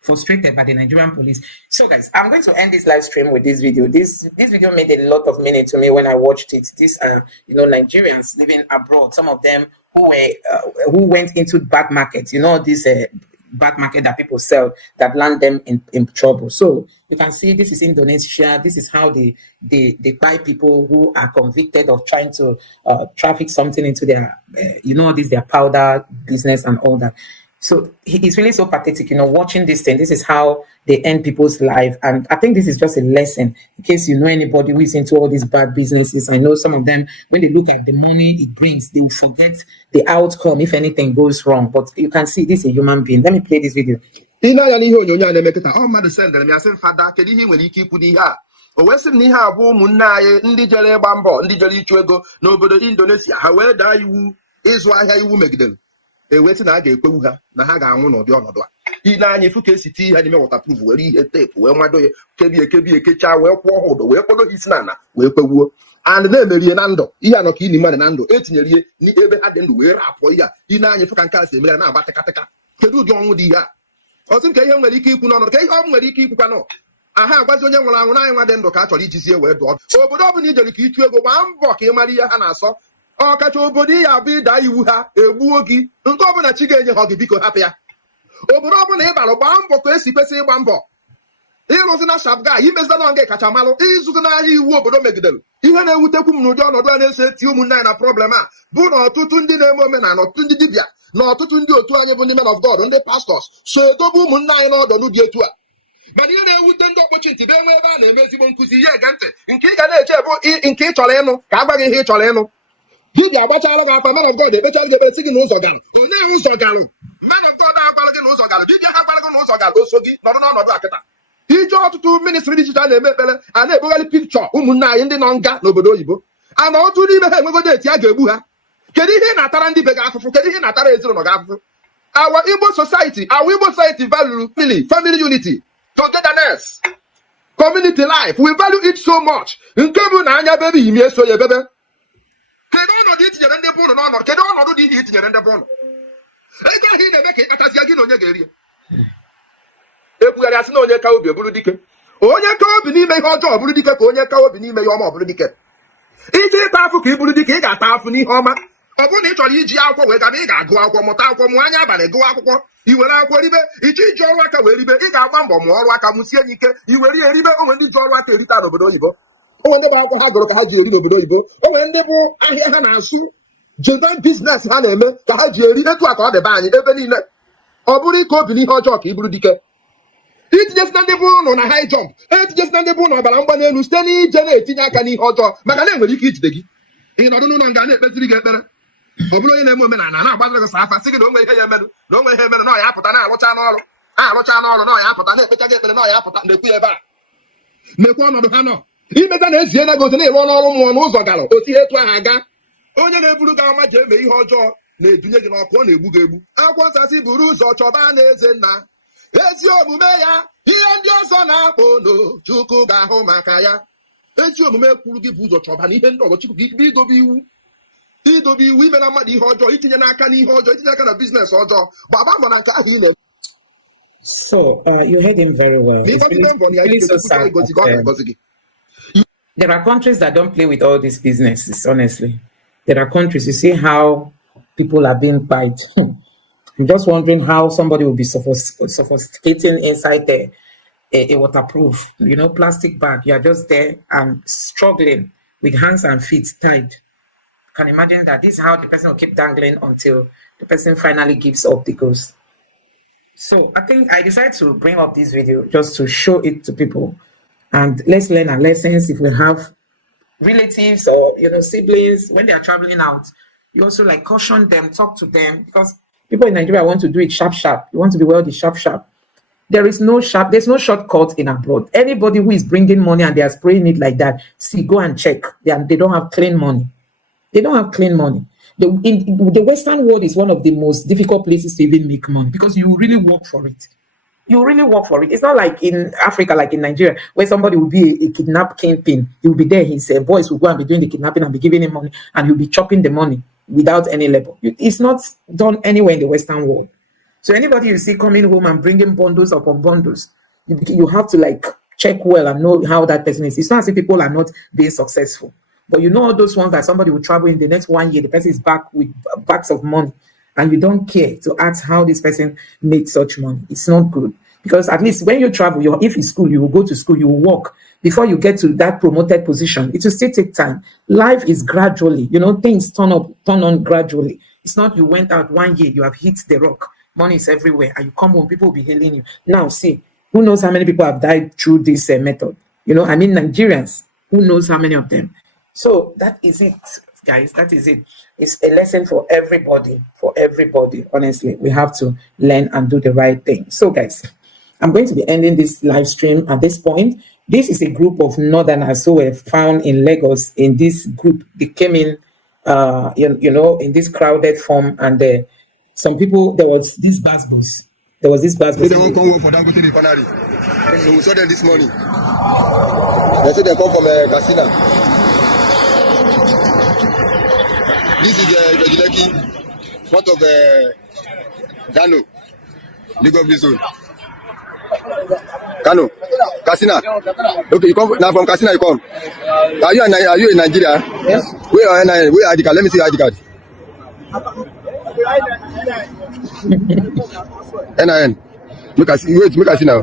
frustrated by the Nigerian police. So guys, I'm going to end this live stream with this video. This video made a lot of meaning to me when I watched it. These you know, Nigerians living abroad, some of them who went into bad markets, you know, this bad market that people sell that land them in trouble. So you can see this is Indonesia. This is how they buy people who are convicted of trying to traffic something into their you know, this their powder business and all that. So it's really so pathetic, watching this thing. This is how they end people's life. And I think this is just a lesson in case you know anybody who is into all these bad businesses. I know some of them, when they look at the money it brings, they will forget the outcome if anything goes wrong. But you can see this is a human being. Let me play this video. O wee sị m na ihe a bụ ụmụnne anyị ndị jere ịgba mbọ ndị jere ịchụ ego n'obodo Indonesia ha wee daa iwu ịzụ ahịa iwu megidere ewesị na a ga-ekwewu ha na ha ga-anwụ n'ụdị ọnọdụ a ile anya ifu ka esi tii ihe n'ime waterproof were ihe teepu wee mado ya kebi ekechaa wee kwụọ ha ụdọ wee kpodo isi n'ala wee kwewuo and na-emerie na ndụ ihe anọ ka ini mmadụ na ndụ etinyere ihe n'ebe adị ndụ wee rapụ ihe a ile anya ifu ka nke a si emere na-agba tịkatịka kedu ụdị ọnwụ dị ihe a ọsị m ka ihe nwere ike ikwu n'ọnọdụ ka ihe ọ nwere ike ikwu kwanụ aha agwazi onye nwere anwụ na anyị nwa dị ndụ ka a chọrọ ijizie wee dụọ obodo ọbụla ijere ka ịchụ ego gbaa mbọ ka ị mara ihe ha na-asọ ọkacha obodo ihe abụ ịda iwu ha egbuo gị nke ọbụla chi ga-enye ha gị biko hapụ ya obodo ọbụla ịbara gbaa mbọ ka esi kwesị ịgba mbọ ịrụzi na shabga imezida na nga kacha malụ ịzụzi n'ahịa iwu obodo megidere ihe na-ewutekwu m n'ụdị ọnọdụ a na-ese eti ụmụnne anyị na problem a bụ na ọtụtụ ndị na-eme omenala ọtụtụ ndị dibịa na ọtụtụ ndị otu anyị bụ ndị men of God ndị pastors so edobe ụmụnne anyị n'ọdọnụ dị etu a mana ihe na-ewute ndị ọkpọchi ntị be enwe ebe a na-eme ezigbo nkụzi ihe ege ntị nke ị ga na-eche bụ nke ị chọrọ ịnụ ka a gwa gị ihe ị chọrọ ịnụ dibịa agbachala gị afa man of God ekpechara gị ekpere sị gị na ụzọ galụ onye ụzọ galụ man of God agwara gị na ụzọ galụ dibịa ha gwara gị na ụzọ galụ oso gị nọrọ n'ọnọdụ akịta ije ọtụtụ ministri dijital na-eme ekpere a na-ebogharị pikchọ ụmụnne anyị ndị nọ nga n'obodo oyibo ana otu n'ime ha enwego deeti a ga-egbu ha kedu ihe ị na-atara ndị be gị afụfụ kedu ihe ị na-atara ezinụlọ gị afụfụ our Igbo society value family unity togetherness community life we value it so much nke bụ na anya bebe imi eso ya bebe kedu ọnọdụ itinyere ndị bụ ụlọ n'ọnọdụ kedu ọnọdụ dị ihe itinyere ndị bụ ụlọ ego ahụ ị na-eme ka ịkpatazie gị na onye ga-eri ya ekwugharị asị na onye ka obi bụrụ dike onye ka obi n'ime ihe ọjọọ bụrụ dike ka onye ka obi n'ime ihe ọma ọ bụrụ dike iji ịta afụ ka ị bụrụ dike ị ga-ata afụ n'ihe ọma ọ bụrụ na ị chọrọ iji akwụkwọ wee gaba ị ga-agụ akwụkwọ mụta akwụkwọ mụọ anya abalị gụọ akwụkwọ i were akwụkwọ ribe iji ọrụ aka wee ribe ị ga-agba mbọ mụọ ọrụ aka mụsie ya ike i were ya ribe onwe ndị ji ọrụ aka erita n'obodo oyibo onwe ndị bụ akwụkwọ ha gụrụ ka ha ji eri n'obodo oyibo onwe ndị bụ ahịa ha na-asụ genuine biznes ha na-eme ka ha ji eri etu a ka ọ dịbe anyị ebe niile ọ bụrụ ike obi n'ihe ọjọọ ka ị bụrụ dike itinyesina ndị bụ ụnụ na high jump etinyesina ndị bụ ụnụ ọbara mgbali elu site n'ije na-etinye aka n'ihe ọjọọ maka na enwere ike ijide gị ị nọdụ n'ụlọ nga na-ekpeziri gị ekpere ọ bụrụ onye na-eme omenala na-agbaziri gị afa sị gị na onwe ihe ya emerụ na onwe ihe emerụ na ọya apụta na-arụcha n'ọrụ na ọya apụta na-ekpecha gị ekpere na ọya apụta na-ekwu ya ebe a na-ekwu ọnọdụ ha nọ imeta na ezie na gozi na-eru ọrụ mmụọ n'ụzọ gara otu ihe etu ahụ aga onye na-eburu gị ama ji eme ihe ọjọọ na-edunye gị n'ọkụ ọ na-egbu gị egbu akwụkwọ nsọ sị buru ụzọ chọba na eze nna ezi omume ya ihe ndị ọzọ na-akpọ no Chukwu ga-ahụ maka ya ezi omume kwuru gị bụ ụzọ chọba na ihe ndị ọzọ Chukwu gị idobe iwu ime na mmadụ ihe ọjọọ itinye n'aka n'ihe ọjọọ itinye aka na biznes ọjọọ gbaba mbọ na nke ahụ ị na-eme. So you heard him very well. It's really so sad. There are countries that don't play with all these businesses, honestly. There are countries, you see how people are being paid. I'm just wondering how somebody will be sophisticating inside a waterproof, plastic bag. You are just there and struggling with hands and feet tied. Can imagine that this is how the person will keep dangling until the person finally gives up the ghost. So I think I decided to bring up this video just to show it to people, and let's learn our lessons. If we have relatives or siblings when they are traveling out, you also caution them, talk to them, because people in Nigeria want to do it sharp. You want to be wealthy sharp. There's no shortcut in abroad. Anybody who is bringing money and they are spraying it like that, go and check. They don't have clean money. They don't have clean money. The Western world is one of the most difficult places to even make money because you really work for it. It's not like in Africa, like in Nigeria, where somebody will be a kidnap kingpin. He will be there. His boys will go and be doing the kidnapping and be giving him money, and he'll be chopping the money without any labor. It's not done anywhere in the Western world. So anybody you see coming home and bringing bundles upon bundles, you have to check well and know how that person is. It's not as if people are not being successful. But all those ones that somebody will travel in the next 1 year, the person is back with bags of money, and you don't care to ask how this person made such money. It's not good. Because at least when you travel, if it's school, you will go to school, you will work. Before you get to that promoted position, it will still take time. Life is gradually, things turn on gradually. It's not you went out 1 year, you have hit the rock. money is everywhere, and you come home, people will be hailing you. Now, see, who knows how many people have died through this method? I mean, Nigerians, who knows how many of them? So that is it, guys. That is it. It's a lesson for everybody. For everybody, honestly, we have to learn and do the right thing. So, guys, I'm going to be ending this live stream at this point. This is a group of Northerners who were found in Lagos. In this group, they came in, in this crowded form, and some people. There was this bus bus. There was this bus bus. They won't come work for Dangote Refinery. So we saw them this morning. They said they come from Casina. This is the front of Kanu, League of Zone. Kanu, Casina. Okay, you come now from Casina. You come. Are you in Nigeria? Yes. Where are NIN? Where ID card? Let me see your ID card. NIN. Make us see. Wait, make us see now.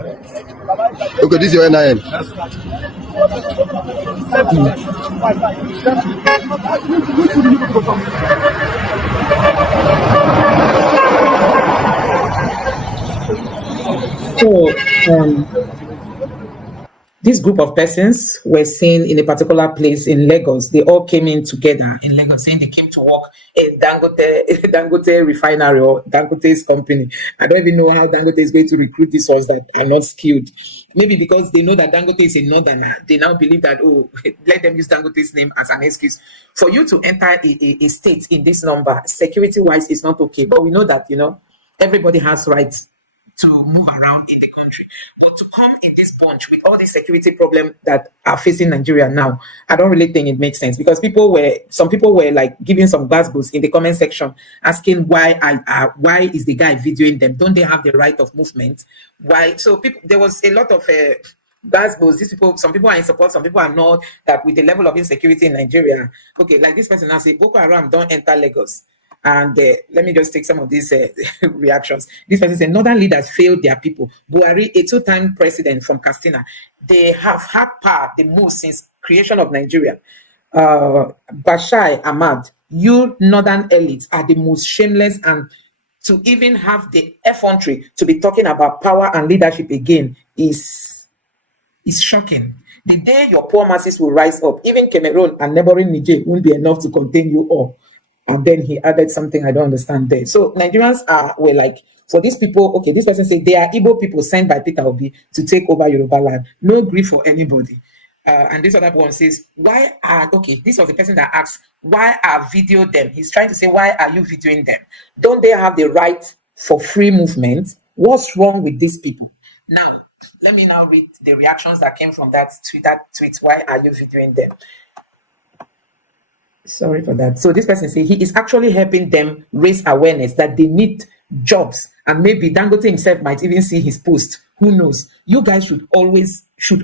Okay, this is your NIN. So, this group of persons were seen in a particular place in Lagos. They all came in together in Lagos, saying they came to work in Dangote Refinery or Dangote's company. I don't even know how Dangote is going to recruit these ones that are not skilled. Maybe because they know that Dangote is a northerner, they now believe that, let them use Dangote's name as an excuse. For you to enter a state in this number, security-wise, is not okay. But we know that, everybody has rights to move around in the country. But to come in this bunch with all the security problems that are facing Nigeria now, I don't really think it makes sense, because some people were like giving some gospels in the comment section, asking why is the guy videoing them? Don't they have the right of movement? Why? So there was a lot of gospels. These people, some people are in support, some people are not. That with the level of insecurity in Nigeria, okay, like this person now say Boko Haram don't enter Lagos. And let me just take some of these reactions. This person said, Northern leaders failed their people. Buhari, a two-time president from Katsina, they have had power the most since creation of Nigeria. Bashai Ahmad, you Northern elites are the most shameless, and to even have the effrontery to be talking about power and leadership again is shocking. The day your poor masses will rise up, even Cameroon and neighboring Niger won't be enough to contain you all. And then he added something I don't understand there. So Nigerians were like, for these people, okay, this person said they are Igbo people sent by Peter Obi to take over Yoruba land. No grief for anybody. And this other one says, this was the person that asked, why are video them? He's trying to say, why are you videoing them? Don't they have the right for free movement? What's wrong with these people? Now, let me now read the reactions that came from that tweet. Why are you videoing them? Sorry for that. So this person says he is actually helping them raise awareness that they need jobs, and maybe Dangote himself might even see his post. Who knows? You guys should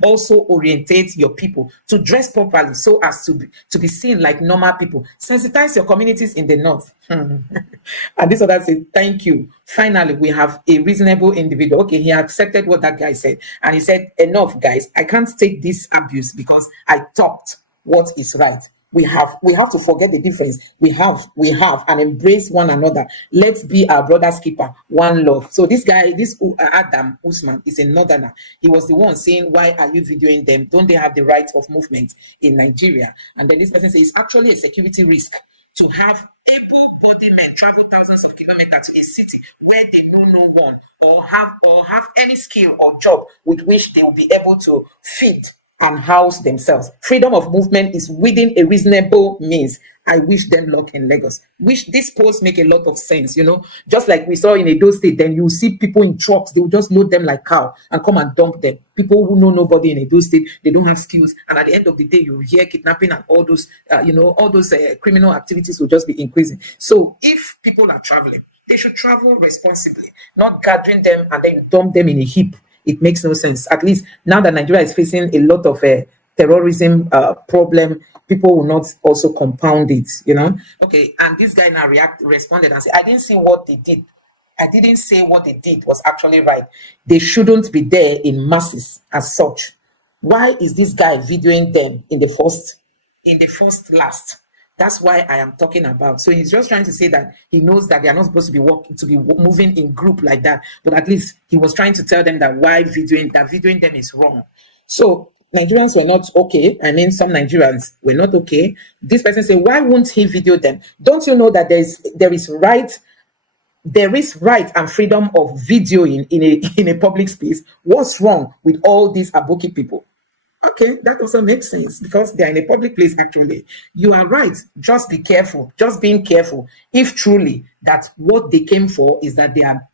also orientate your people to dress properly so as to be seen like normal people. Sensitize your communities in the north. And this other said, thank you. Finally, we have a reasonable individual. Okay, he accepted what that guy said. And he said, enough, guys. I can't take this abuse because I talked what is right. We have to forget the difference. We have and embrace one another. Let's be our brother's keeper, one love. So this guy, Adam Usman, is a northerner. He was the one saying, why are you videoing them? Don't they have the right of movement in Nigeria? And then this person says, it's actually a security risk to have able-bodied men travel thousands of kilometers to a city where they know no one or have any skill or job with which they will be able to feed and house themselves. Freedom of movement is within a reasonable means. I wish them luck in Lagos. This post make a lot of sense, just like we saw in Edo State. Then you see people in trucks, they will just load them like cow and come and dump them. People who know nobody in Edo State, they don't have skills, and at the end of the day, you hear kidnapping and all those, criminal activities will just be increasing. So if people are traveling, they should travel responsibly, not gathering them and then you dump them in a heap. It makes no sense. At least now that Nigeria is facing a lot of terrorism problem, people will not also compound it, Okay, and this guy now responded and said, I didn't see what they did. I didn't say what they did was actually right. They shouldn't be there in masses as such. Why is this guy videoing them in the first last? That's why I am talking about. So he's just trying to say that he knows that they are not supposed to be moving in group like that. But at least he was trying to tell them that videoing them is wrong. So Nigerians were not okay. I mean, some Nigerians were not okay. This person said, why won't he video them? Don't you know that there is right and freedom of videoing in a public space? What's wrong with all these Aboki people? Okay, that also makes sense because they are in a public place. Actually, you are right. Just be careful. Just being careful. If truly that what they came for is that they are,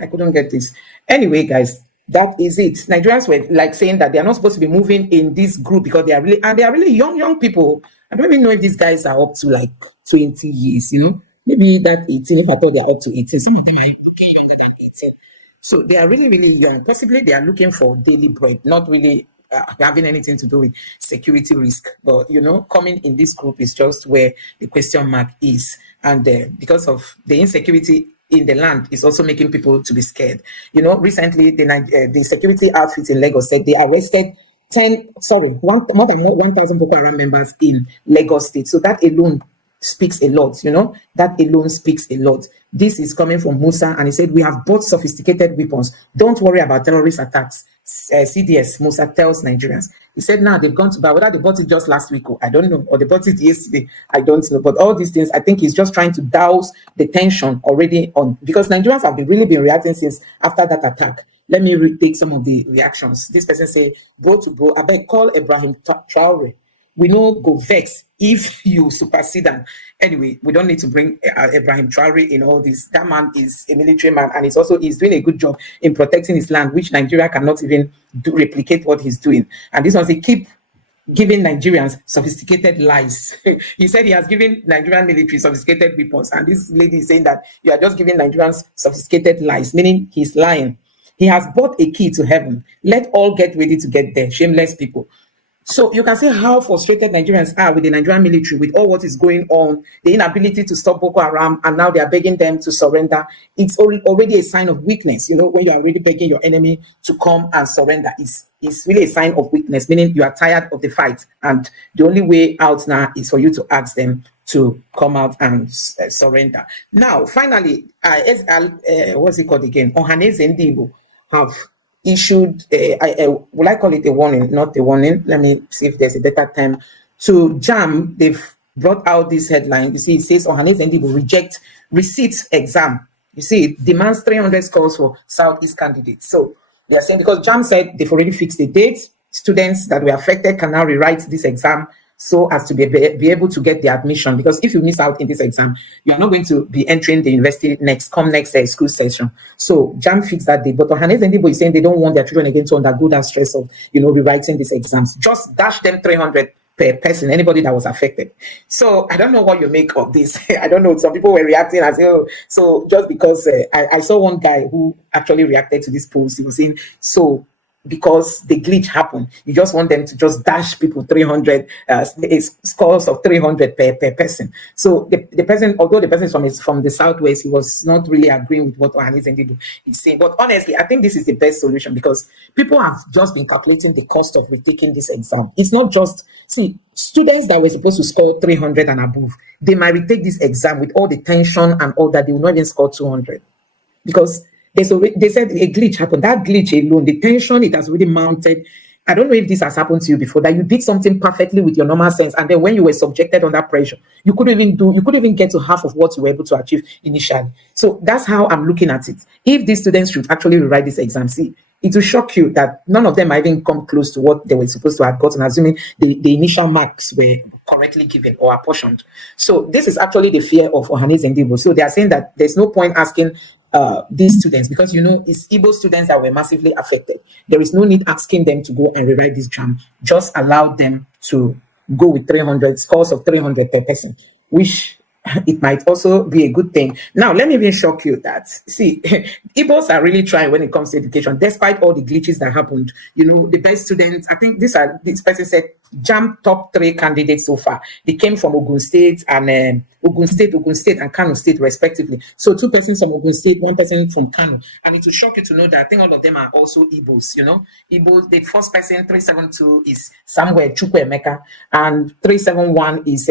I couldn't get this. Anyway, guys, that is it. Nigerians were like saying that they are not supposed to be moving in this group because they are really young people. I don't even know if these guys are up to like 20 years. Maybe that 18. If I thought they are up to 18, some of them are younger than 18. So they are really, really young. Possibly they are looking for daily bread, not really having anything to do with security risk. But, coming in this group is just where the question mark is. And because of the insecurity in the land is also making people to be scared. Recently, the security outfit in Lagos said they arrested more than 1,000 Boko Haram members in Lagos State. So that alone speaks a lot, that alone speaks a lot. This is coming from Musa, and he said, we have bought sophisticated weapons. Don't worry about terrorist attacks. CDS, Musa tells Nigerians. He said, now they've gone to buy, whether they bought it just last week, I don't know, or they bought it yesterday, I don't know. But all these things, I think he's just trying to douse the tension already on, because Nigerians have really been reacting since after that attack. Let me take some of the reactions. This person say, bro, I beg, call Ibrahim Traore. We know go vex if you supersede them. Anyway, we don't need to bring Ibrahim Traore in all this. That man is a military man, and he's doing a good job in protecting his land, which Nigeria cannot even replicate what he's doing. And this one, he keep giving Nigerians sophisticated lies. He said he has given Nigerian military sophisticated weapons, and this lady is saying that you are just giving Nigerians sophisticated lies, meaning he's lying. He has bought a key to heaven. Let all get ready to get there. Shameless people. So you can see how frustrated Nigerians are with the Nigerian military, with all what is going on, the inability to stop Boko Haram, and now they are begging them to surrender. It's already a sign of weakness. When you are already begging your enemy to come and surrender, it's really a sign of weakness, meaning you are tired of the fight, and the only way out now is for you to ask them to come out and surrender. Now, finally, what's it called again? Ohaneze Ndigbo have issued, will I call it a warning? Not a warning. Let me see if there's a better term. To JAM, they've brought out this headline. You see, it says Ohaneze Ndigbo reject receipt exam. You see, it demands 300 scores for Southeast candidates. So they are saying, because JAM said they've already fixed the date, students that were affected can now rewrite this exam so as to be able to get the admission. Because if you miss out in this exam, you are not going to be entering the university next school session. So JAM fixed that day. But Ohaneze Ndigbo is saying they don't want their children again to undergo that stress of, rewriting these exams. Just dash them 300 per person, anybody that was affected. So I don't know what you make of this. I don't know. Some people were reacting as, so just because I saw one guy who actually reacted to this post, he was saying, so because the glitch happened, you just want them to just dash people 300 scores of 300 per person. So the person, although the person is from the southwest, he was not really agreeing with what Ohaneze Ndigbo is saying. But honestly, I think this is the best solution, because people have just been calculating the cost of retaking this exam. It's not just, students that were supposed to score 300 and above, they might retake this exam with all the tension and all that, they will not even score 200, because they said a glitch happened. That glitch alone, the tension, it has really mounted. I don't know if this has happened to you before, that you did something perfectly with your normal sense, and then when you were subjected under pressure, you couldn't even get to half of what you were able to achieve initially. So that's how I'm looking at it. If these students should actually rewrite this exam, it will shock you that none of them might even come close to what they were supposed to have gotten, assuming the initial marks were correctly given or apportioned. So this is actually the fear of Ohaneze Ndigbo. So they are saying that there's no point asking these students, because it's Igbo students that were massively affected. There is no need asking them to go and rewrite this jam. Just allow them to go with 300 scores of 300 per person, which it might also be a good thing. Now, let me even shock you that, see, Igbos are really trying when it comes to education, despite all the glitches that happened. You know, the best students, I think this person said, JAMB top 3 candidates so far. They came from Ogun State and Ogun State and Kanu State respectively. So 2 persons from Ogun State, 1 person from Kanu. And it will shock you to know that I think all of them are also Igbos, you know. Igbos, the first person, 372, is Samuel Chukwuemeka, and 371 is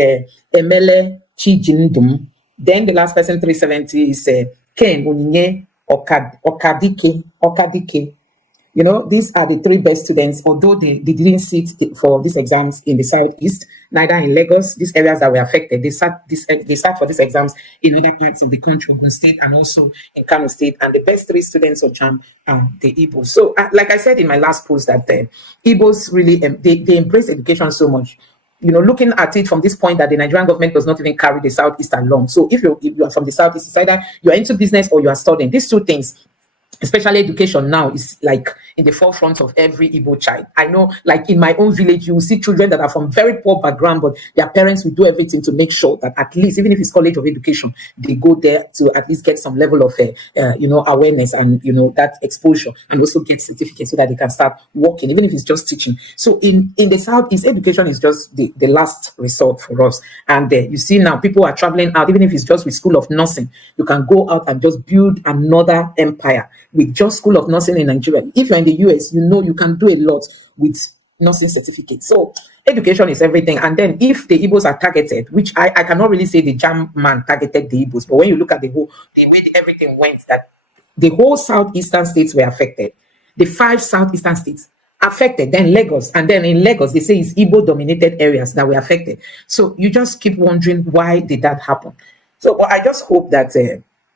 Emele Chijindum. Then the last person, 370, is Ken Uninye Okadike. You know, these are the 3 best students, although they didn't sit for these exams in the Southeast, neither in Lagos, these areas that were affected. They sat for these exams in other parts of the country, Ogun State, and also in Kano State. And the best 3 students of JAMB are the Igbos. So, like I said in my last post, that Igbos really, they embrace education so much. You know, looking at it from this point that the Nigerian government does not even carry the Southeast along. So if you are from the Southeast, it's either you are into business or you are studying. These 2 things, especially education now, is like in the forefront of every Igbo child. I know, like in my own village, you will see children that are from very poor background, but their parents will do everything to make sure that at least, even if it's college of education, they go there to at least get some level of, awareness and, that exposure, and also get certificates so that they can start working, even if it's just teaching. So in the Southeast, education is just the last resort for us. And you see now people are traveling out, even if it's just with School of Nursing, you can go out and just build another empire with just School of Nursing in Nigeria. If you're in the US, you can do a lot with nursing certificates. So education is everything. And then if the Igbos are targeted, which I cannot really say the JAMB man targeted the Igbos, but when you look at the way everything went, that the whole southeastern states were affected. The 5 southeastern states affected, then Lagos, and then in Lagos, they say it's Igbo-dominated areas that were affected. So you just keep wondering, why did that happen? So I just hope that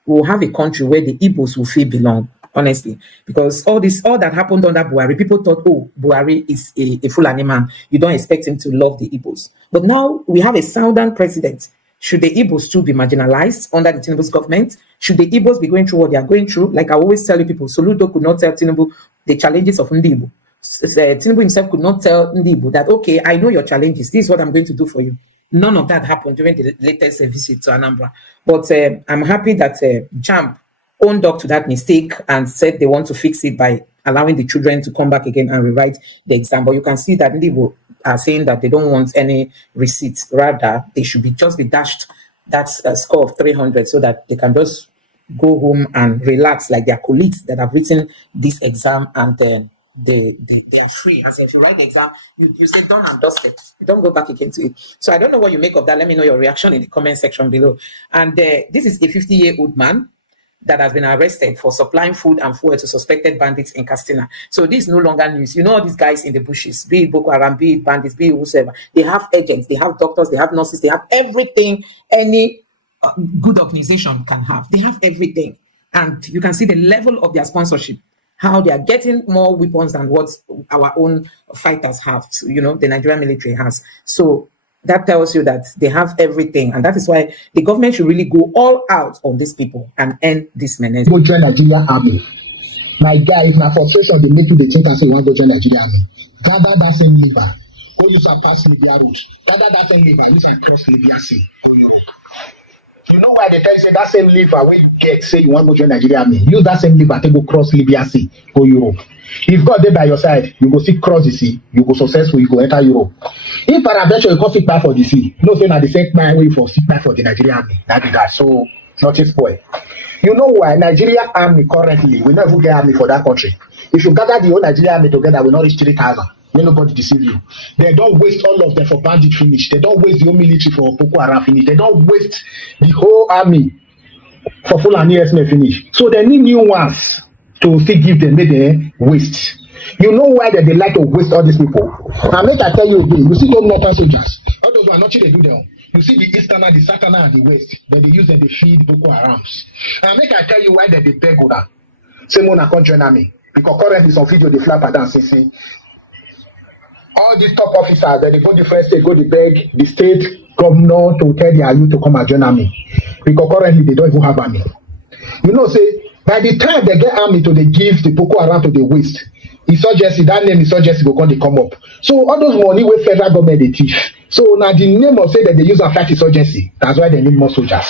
we'll have a country where the Igbos will feel belong, honestly, because all that happened under Buhari, people thought, oh, Buhari is a Fulani man. You don't expect him to love the Igbos. But now we have a southern president. Should the Igbos too be marginalized under the Tinubu's government? Should the Igbos be going through what they are going through? Like I always tell you people, Soludo could not tell Tinubu the challenges of Ndibo. Tinubu himself could not tell Ndibo that, okay, I know your challenges. This is what I'm going to do for you. None of that happened during the latest visit to Anambra. But I'm happy that JAMB owned up to that mistake and said they want to fix it by allowing the children to come back again and rewrite the exam. But you can see that Ndibo are saying that they don't want any receipts. Rather, they should be dashed that score of 300 so that they can just go home and relax like their colleagues that have written this exam, and then they are free. And so if you write the exam, you say done and dusted. You don't go back again to it. So I don't know what you make of that. Let me know your reaction in the comment section below. And this is a 50-year-old man that has been arrested for supplying food and fuel to suspected bandits in Castina. So this is no longer news. You know all these guys in the bushes, be it Boko Haram, be it bandits, be it whoever. They have agents, they have doctors, they have nurses, they have everything any good organization can have. They have everything. And you can see the level of their sponsorship, how they are getting more weapons than what our own fighters have, so, the Nigerian military has. So that tells you that they have everything. And that is why the government should really go all out on these people and end this menace. Go join Nigerian army. My guy, if my frustration, they make you the think and say, you want to go join Nigerian army. Gather that same liver. Go use a pass Libya road. Gather that same liver. Use a cross Libya sea. You know why they tell you say that same liver when you get, say you want to go join Nigerian army. Use that same liver to go cross Libya sea, go Europe. If God there by your side, you go see cross the sea, you go successful, you go enter Europe. If peradventure you go sit back for the sea, no say na the same man way for sit back for the Nigerian army. That be that. So nothing spoil. You know why Nigerian army currently, we never get army for that country. If you gather the whole Nigerian army together, we not reach 3,000. Let nobody deceive you. They don't waste all of them for bandit finish. They don't waste the whole military for Boko Haram finish. They don't waste the whole army for Fulani Esme finish. So they need new ones to still give them, make them waste. You know why they like to waste all these people? And make I tell you again, you see those northern soldiers, all those who are nothing they do them. You see the easterner, the southerner, and the west, that they use them, they feed Boko Harams. And make I tell you why they beg Oda. Same one can't join army. Because currently some video they flap at and say, all these top officers, they go different states, go to beg the state governor to tell their youth to come and join army. Because currently they don't even have army. You know, say, by the time they get army to they give the Boko Haram to the west, insurgency, that name insurgency go come up. So all those money wey federal government dey thief. So now the name of say that they use and fight insurgency, that's why they need more soldiers.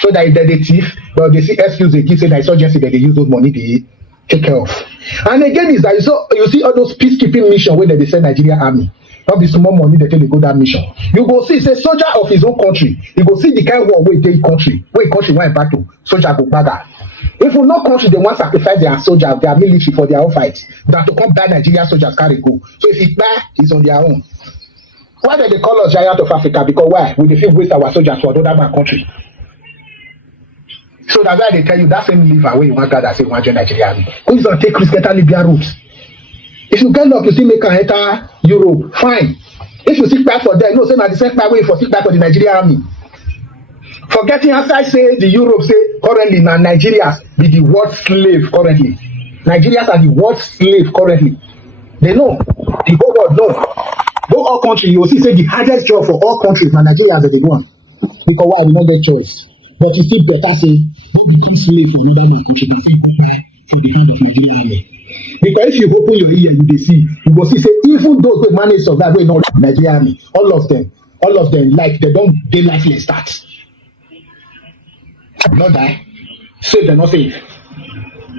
So that if they thief, but they see excuse they give say that insurgency that they use those money they take care of. And again is that you see all those peacekeeping mission where they send Nigerian army. Not be small money they tell they go that mission. You go see say soldier of his own country. You go see the kind of war where they country want battle, soldier go bagger. If we no country, they want to sacrifice their soldiers, their military for their own fight. That to come buy Nigerian soldiers carry go. So if it buy, it's on their own. Why do they call us giant of Africa? Because why? We dey waste our soldiers for another man country. So that's why they tell you that same liver where you want gather say you want join Nigeria army. Please don't take risk, enter Libya route. If you get luck, you still make an enter Europe, fine. If you sit back for there, you know say na the same time way for sit back for the Nigerian army. Forgetting outside say the Europe say currently now Nigerians be the world slave currently. Nigerians are the world slave currently. They know. The whole world know. Go all countries, you will see say the hardest job for all countries now Nigerians are the one. Because why we not get choice. But you still better say don't become slave for another country than say for the hand of Nigeria army. Because if you open your ear, you will see, you will see say even those who manage survive wey not Nigeria army, all of them, like they don't dey lifeless start. Not die, save them, not save.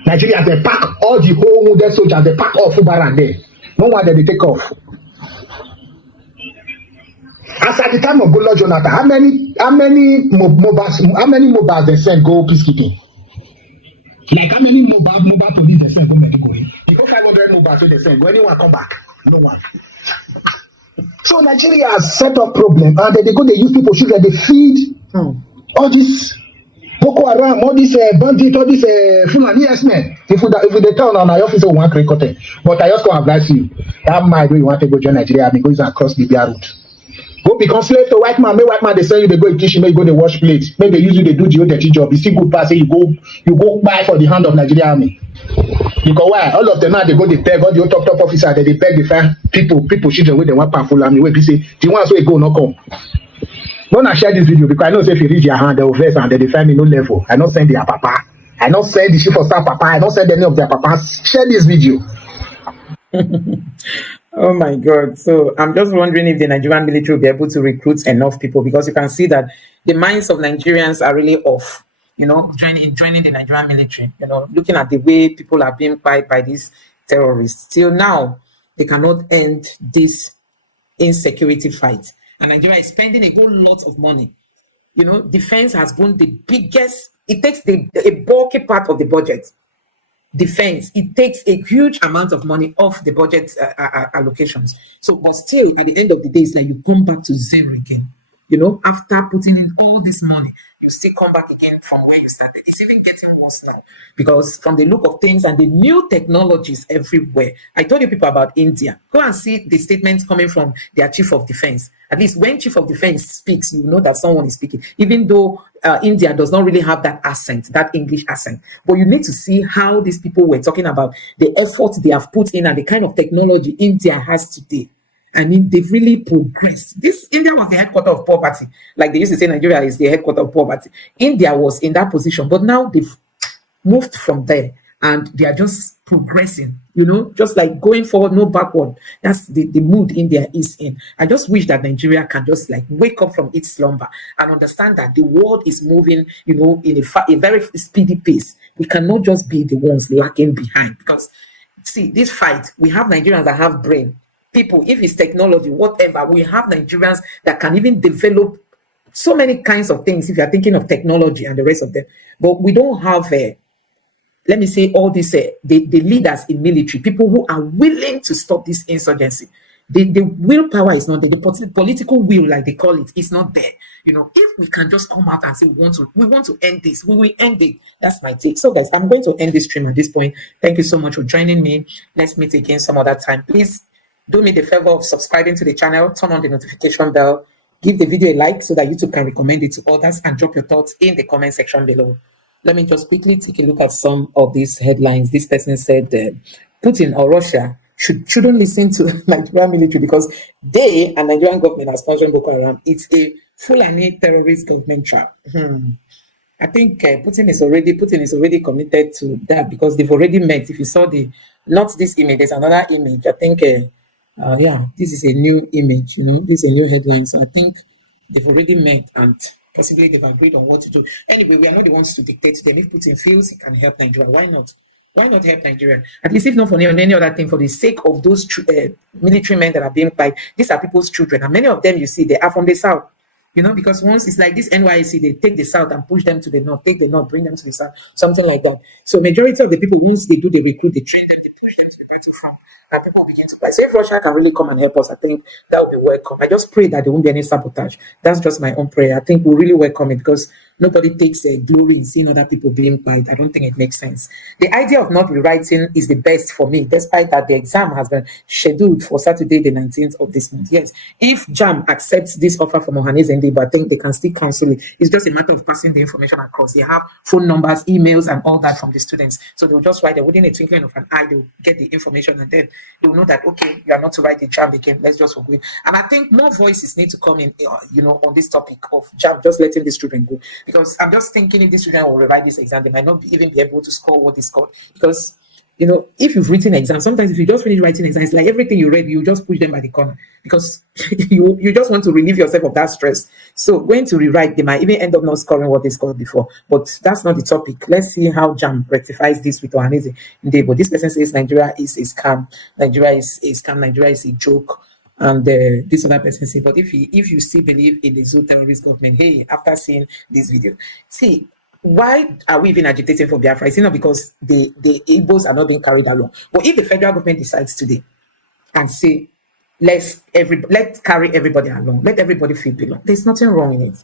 Nigeria, they pack all the whole wounded soldiers, they pack off Fubaran there. No one that they take off. As at the time of Goodluck Jonathan, how many mobiles they send go peacekeeping? Like how many mobile police they send go medical? Before 500 mobiles they send, go anyone come back? No one. So Nigeria has set up problem, and they go, they use people children, they feed all this Boko Haram, all this bandit, all this Fulani, yes man. If they tell on my office, we want to content. But I just want to advise you, that mind where you want to go join Nigeria, because it's across the Libya route. Go become slave to white man. Make white man they sell you, they go teach you, make go they wash plates. Make they use you, they do the dirty job. You see good pass, say you go buy for the hand of Nigeria army. Because why? All of them now they go they beg all the top officer, they beg the find people children where they want powerful army. Where they say the ones where go no come. Don't share this video because I know if you reach your hand, they will face and they defend me no level. I not send their papa. I not send the chief of staff papa. I not send any of their papas. Share this video. Oh my God. So I'm just wondering if the Nigerian military will be able to recruit enough people, because you can see that the minds of Nigerians are really off, joining the Nigerian military, looking at the way people are being fight by these terrorists. Till now, they cannot end this insecurity fight. And Nigeria is spending a whole lot of money. Defense has been the biggest, it takes a bulky part of the budget. Defense, it takes a huge amount of money off the budget allocations. So, but still, at the end of the day, it's like you come back to zero again. After putting in all this money, you still come back again from where you started. It's even getting worse now, because from the look of things and the new technologies everywhere. I told you people about India. Go and see the statements coming from their chief of defense. At least when chief of defense speaks, you know that someone is speaking, even though India does not really have that accent, that English accent. But you need to see how these people were talking about the effort they have put in and the kind of technology India has today. I mean, they've really progressed. India was the headquarters of poverty. Like they used to say, Nigeria is the headquarters of poverty. India was in that position, but now they've moved from there and they are just progressing, just like going forward, no backward. That's the mood India is in. I just wish that Nigeria can just like wake up from its slumber and understand that the world is moving, in a very speedy pace. We cannot just be the ones lacking behind, because see, this fight, we have Nigerians that have brain. People, if it's technology, whatever, we have Nigerians that can even develop so many kinds of things if you're thinking of technology and the rest of them. But we don't have, let me say, all this, the leaders in military, people who are willing to stop this insurgency. The willpower is not there. The political will, like they call it, is not there. If we can just come out and say we want to end this, we will end it. That's my take. So guys, I'm going to end this stream at this point. Thank you so much for joining me. Let's meet again some other time. Please do me the favor of subscribing to the channel, turn on the notification bell, give the video a like so that YouTube can recommend it to others, and drop your thoughts in the comment section below. Let me just quickly take a look at some of these headlines. This person said Putin or Russia shouldn't listen to Nigerian military because they and Nigerian government are sponsoring Boko Haram. It's a Fulani terrorist government trap. I think Putin is already committed to that, because they've already met. If you saw the Not this image. There's another image. I think, yeah, this is a new image. This is a new headline. So I think they've already met and possibly they've agreed on what to do. Anyway, we are not the ones to dictate to them. If Putin feels he can help Nigeria, why not? Why not help Nigeria? At least if not for any other thing, for the sake of those military men that are being fight. These are people's children, and many of them, you see, they are from the south. Because once it's like this NYC, they take the south and push them to the north, take the north, bring them to the south, something like that. So majority of the people, once they do the recruit, they train them, they push them to the battlefront, and people begin to fight. So if Russia can really come and help us, I think that would be welcome. I just pray that there won't be any sabotage. That's just my own prayer. I think we'll really welcome it because nobody takes glory in seeing other people being fight. I don't think it makes sense. The idea of not rewriting is the best for me, despite that the exam has been scheduled for Saturday, the 19th of this month. Yes, if JAM accepts this offer from Ohanes and I think they can still cancel it. It's just a matter of passing the information across. They have phone numbers, emails, and all that from the students. So they'll just write it within a twinkling of an eye. They'll get the information and then they'll know that, okay, you are not to write the JAM again. Let's just go. And I think more voices need to come in, on this topic of JAM, just letting these children go. Because I'm just thinking if these children will rewrite this exam, they might not even be able to score what is scored. Because if you've written exams, sometimes if you just finish writing exams, like everything you read, you just push them by the corner because you just want to relieve yourself of that stress. So going to rewrite, they might even end up not scoring what they scored before. But that's not the topic. Let's see how JAM rectifies this with Ohaneze Nde. But this person says Nigeria is a scam. Nigeria is a scam. Nigeria is a joke. And this other person says, but if you still believe in the zoo terrorist government, hey, after seeing this video, see, why are we even agitating for Biafra? It's not because the Igbos are not being carried along. But if the federal government decides today and say, let's carry everybody along, let everybody feel belong, there's nothing wrong in it.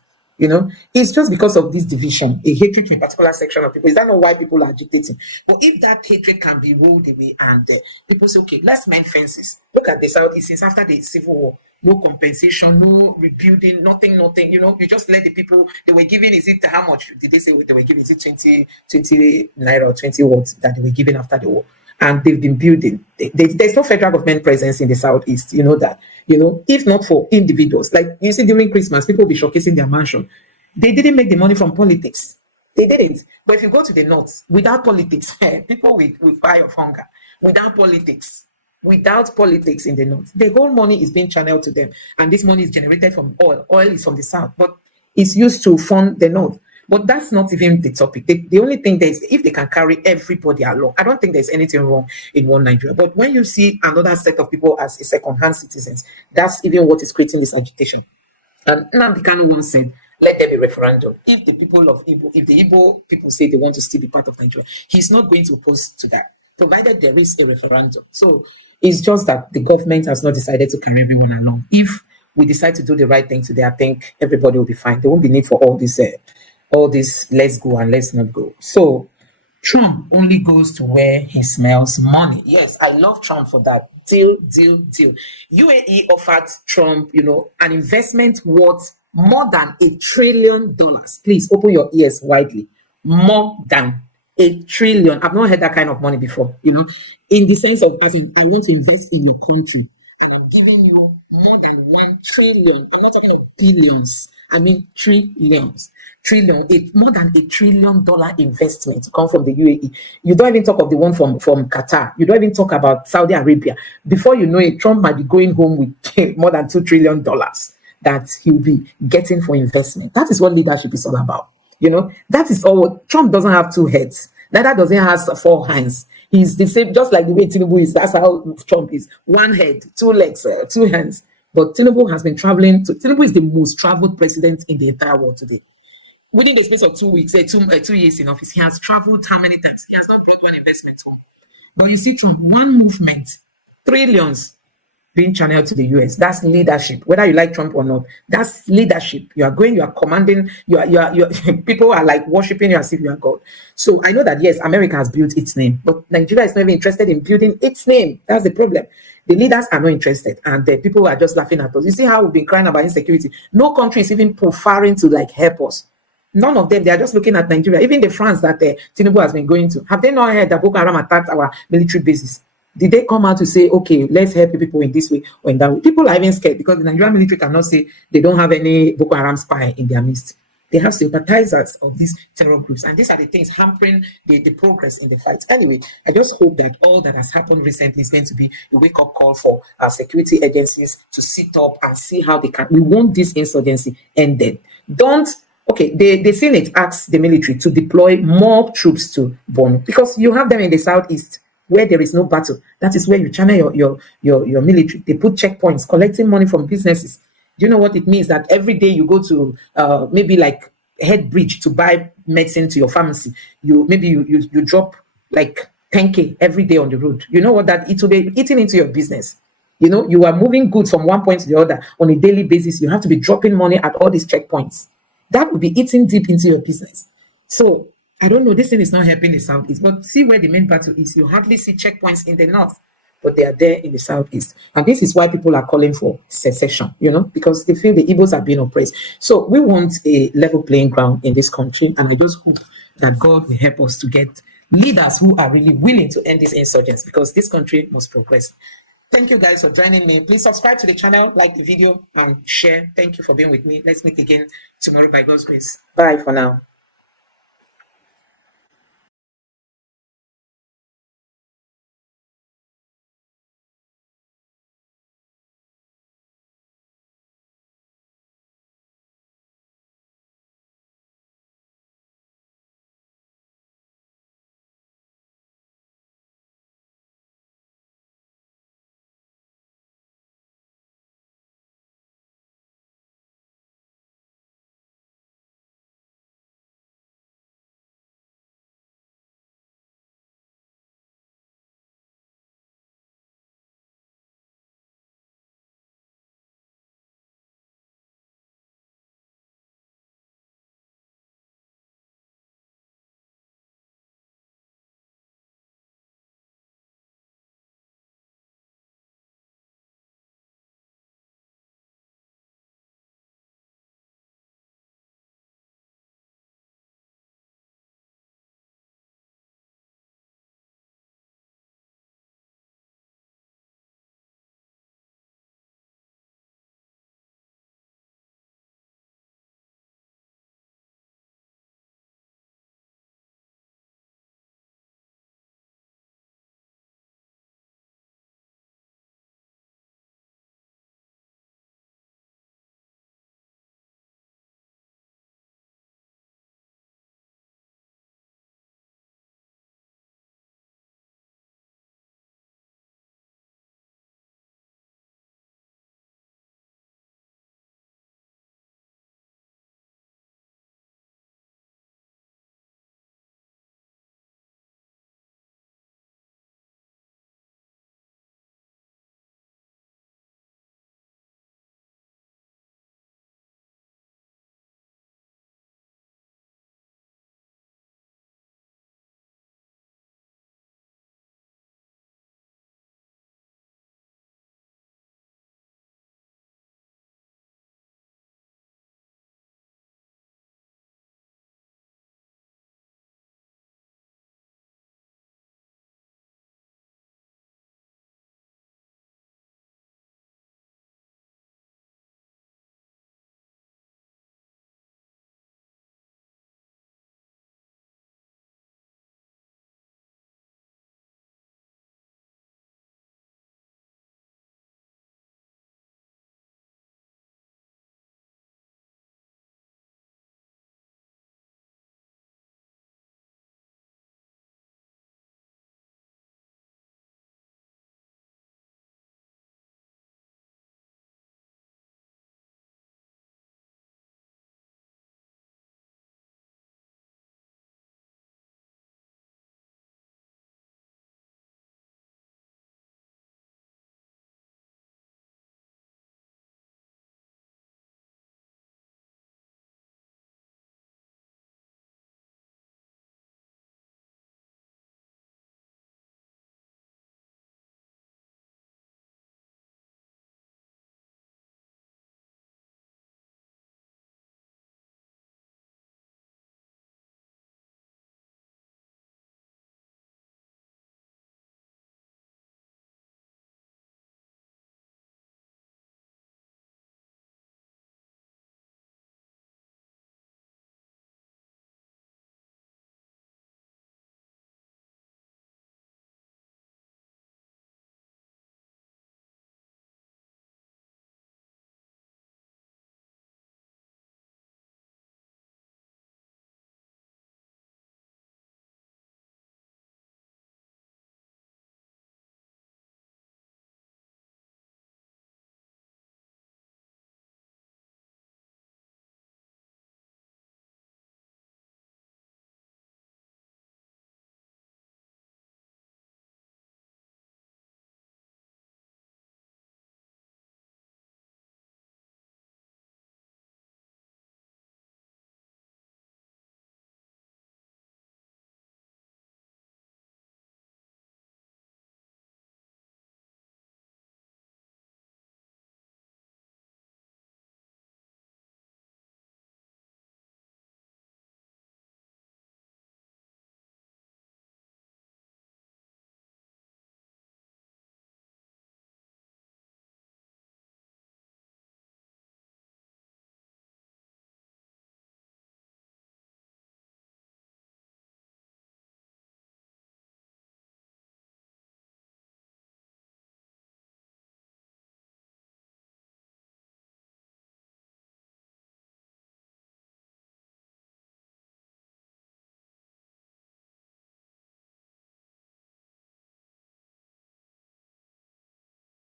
It's just because of this division, a hatred to a particular section of people. Is that not why people are agitating? But if that hatred can be rolled away and people say, okay, let's mend fences. Look at the Southeast since after the Civil War. No compensation, no rebuilding, nothing. You just let the people, they were giving, is it how much did they say they were giving? Is it 20 naira or 20 watts that they were giving after the war? And they've been building. There's no federal government presence in the Southeast. You know that. If not for individuals, like you see during Christmas, people will be showcasing their mansion. They didn't make the money from politics. They didn't. But if you go to the North, without politics, people will die of hunger. Without politics in the North, the whole money is being channeled to them, and this money is generated from oil. Oil is from the South, but it's used to fund the North. But that's not even the topic. The only thing there is if they can carry everybody along, I don't think there's anything wrong in one Nigeria. But when you see another set of people as a second-hand citizens, that's even what is creating this agitation. And nnamdi Kanu once said, let there be referendum. If the Igbo people say they want to still be part of Nigeria, he's not going to oppose to that, provided there is a referendum. So it's just that the government has not decided to carry everyone along. If we decide to do the right thing today, I think everybody will be fine. There won't be need for all this let's go and let's not go. So Trump only goes to where he smells money. Yes, I love Trump for that. Deal. UAE offered Trump, an investment worth more than $1 trillion. Please open your ears widely. More than $1 trillion. I've not heard that kind of money before, in the sense of asking, I want to invest in your country and I'm giving you more than $1 trillion. I'm not talking of billions. I mean trillions. More than $1 trillion investment to come from the UAE. You don't even talk of the one from Qatar. You don't even talk about Saudi Arabia. Before you know it, Trump might be going home with more than $2 trillion that he'll be getting for investment. That is what leadership is all about. That is all. Trump doesn't have two heads. Neither does he have 4 hands. He's the same, just like the way Tinubu is. That's how Trump is. 1 head, 2 legs, 2 hands. But Tinubu has been traveling. Tinubu is the most traveled president in the entire world today. Within the space of 2 weeks, 2 years in office, he has traveled how many times? He has not brought one investment home. But you see, Trump, one movement, trillions being channeled to the US. That's leadership. Whether you like Trump or not, that's leadership. You are going, you are commanding, you are people are like worshiping you as if you are God. So I know that yes, America has built its name, but Nigeria is not even interested in building its name. That's the problem. The leaders are not interested, and the people are just laughing at us. You see how we've been crying about insecurity. No country is even preferring to help us. None of them. They are just looking at Nigeria. Even the France that Tinubu has been going to. Have they not heard that Boko Haram attacked our military bases? Did they come out to say, okay, let's help people in this way or in that way? People are even scared because the Nigerian military cannot say they don't have any Boko Haram spy in their midst. They have sympathizers of these terror groups. And these are the things hampering the progress in the fight. Anyway, I just hope that all that has happened recently is going to be a wake-up call for our security agencies to sit up and see how they can. We want this insurgency ended. Okay, the Senate asked the military to deploy more troops to Borno because you have them in the southeast where there is no battle. That is where you channel your military. They put checkpoints, collecting money from businesses. Do you know what it means? That every day you go to maybe like Head Bridge to buy medicine to your pharmacy. You drop like 10K every day on the road. You know what that it will be eating into your business. You know, you are moving goods from one point to the other on a daily basis. You have to be dropping money at all these checkpoints. That will be eating deep into your business. So I don't know, this thing is not helping the southeast, but see where the main battle is. You hardly see checkpoints in the north, but they are there in the southeast. And this is why people are calling for secession, you know, because they feel the Igbos are being oppressed. So we want a level playing ground in this country. And I just hope that God will help us to get leaders who are really willing to end this insurgents, because this country must progress. Thank you guys for joining me. Please subscribe to the channel, like the video, and share. Thank you for being with me. Let's meet again tomorrow by God's grace. Bye for now.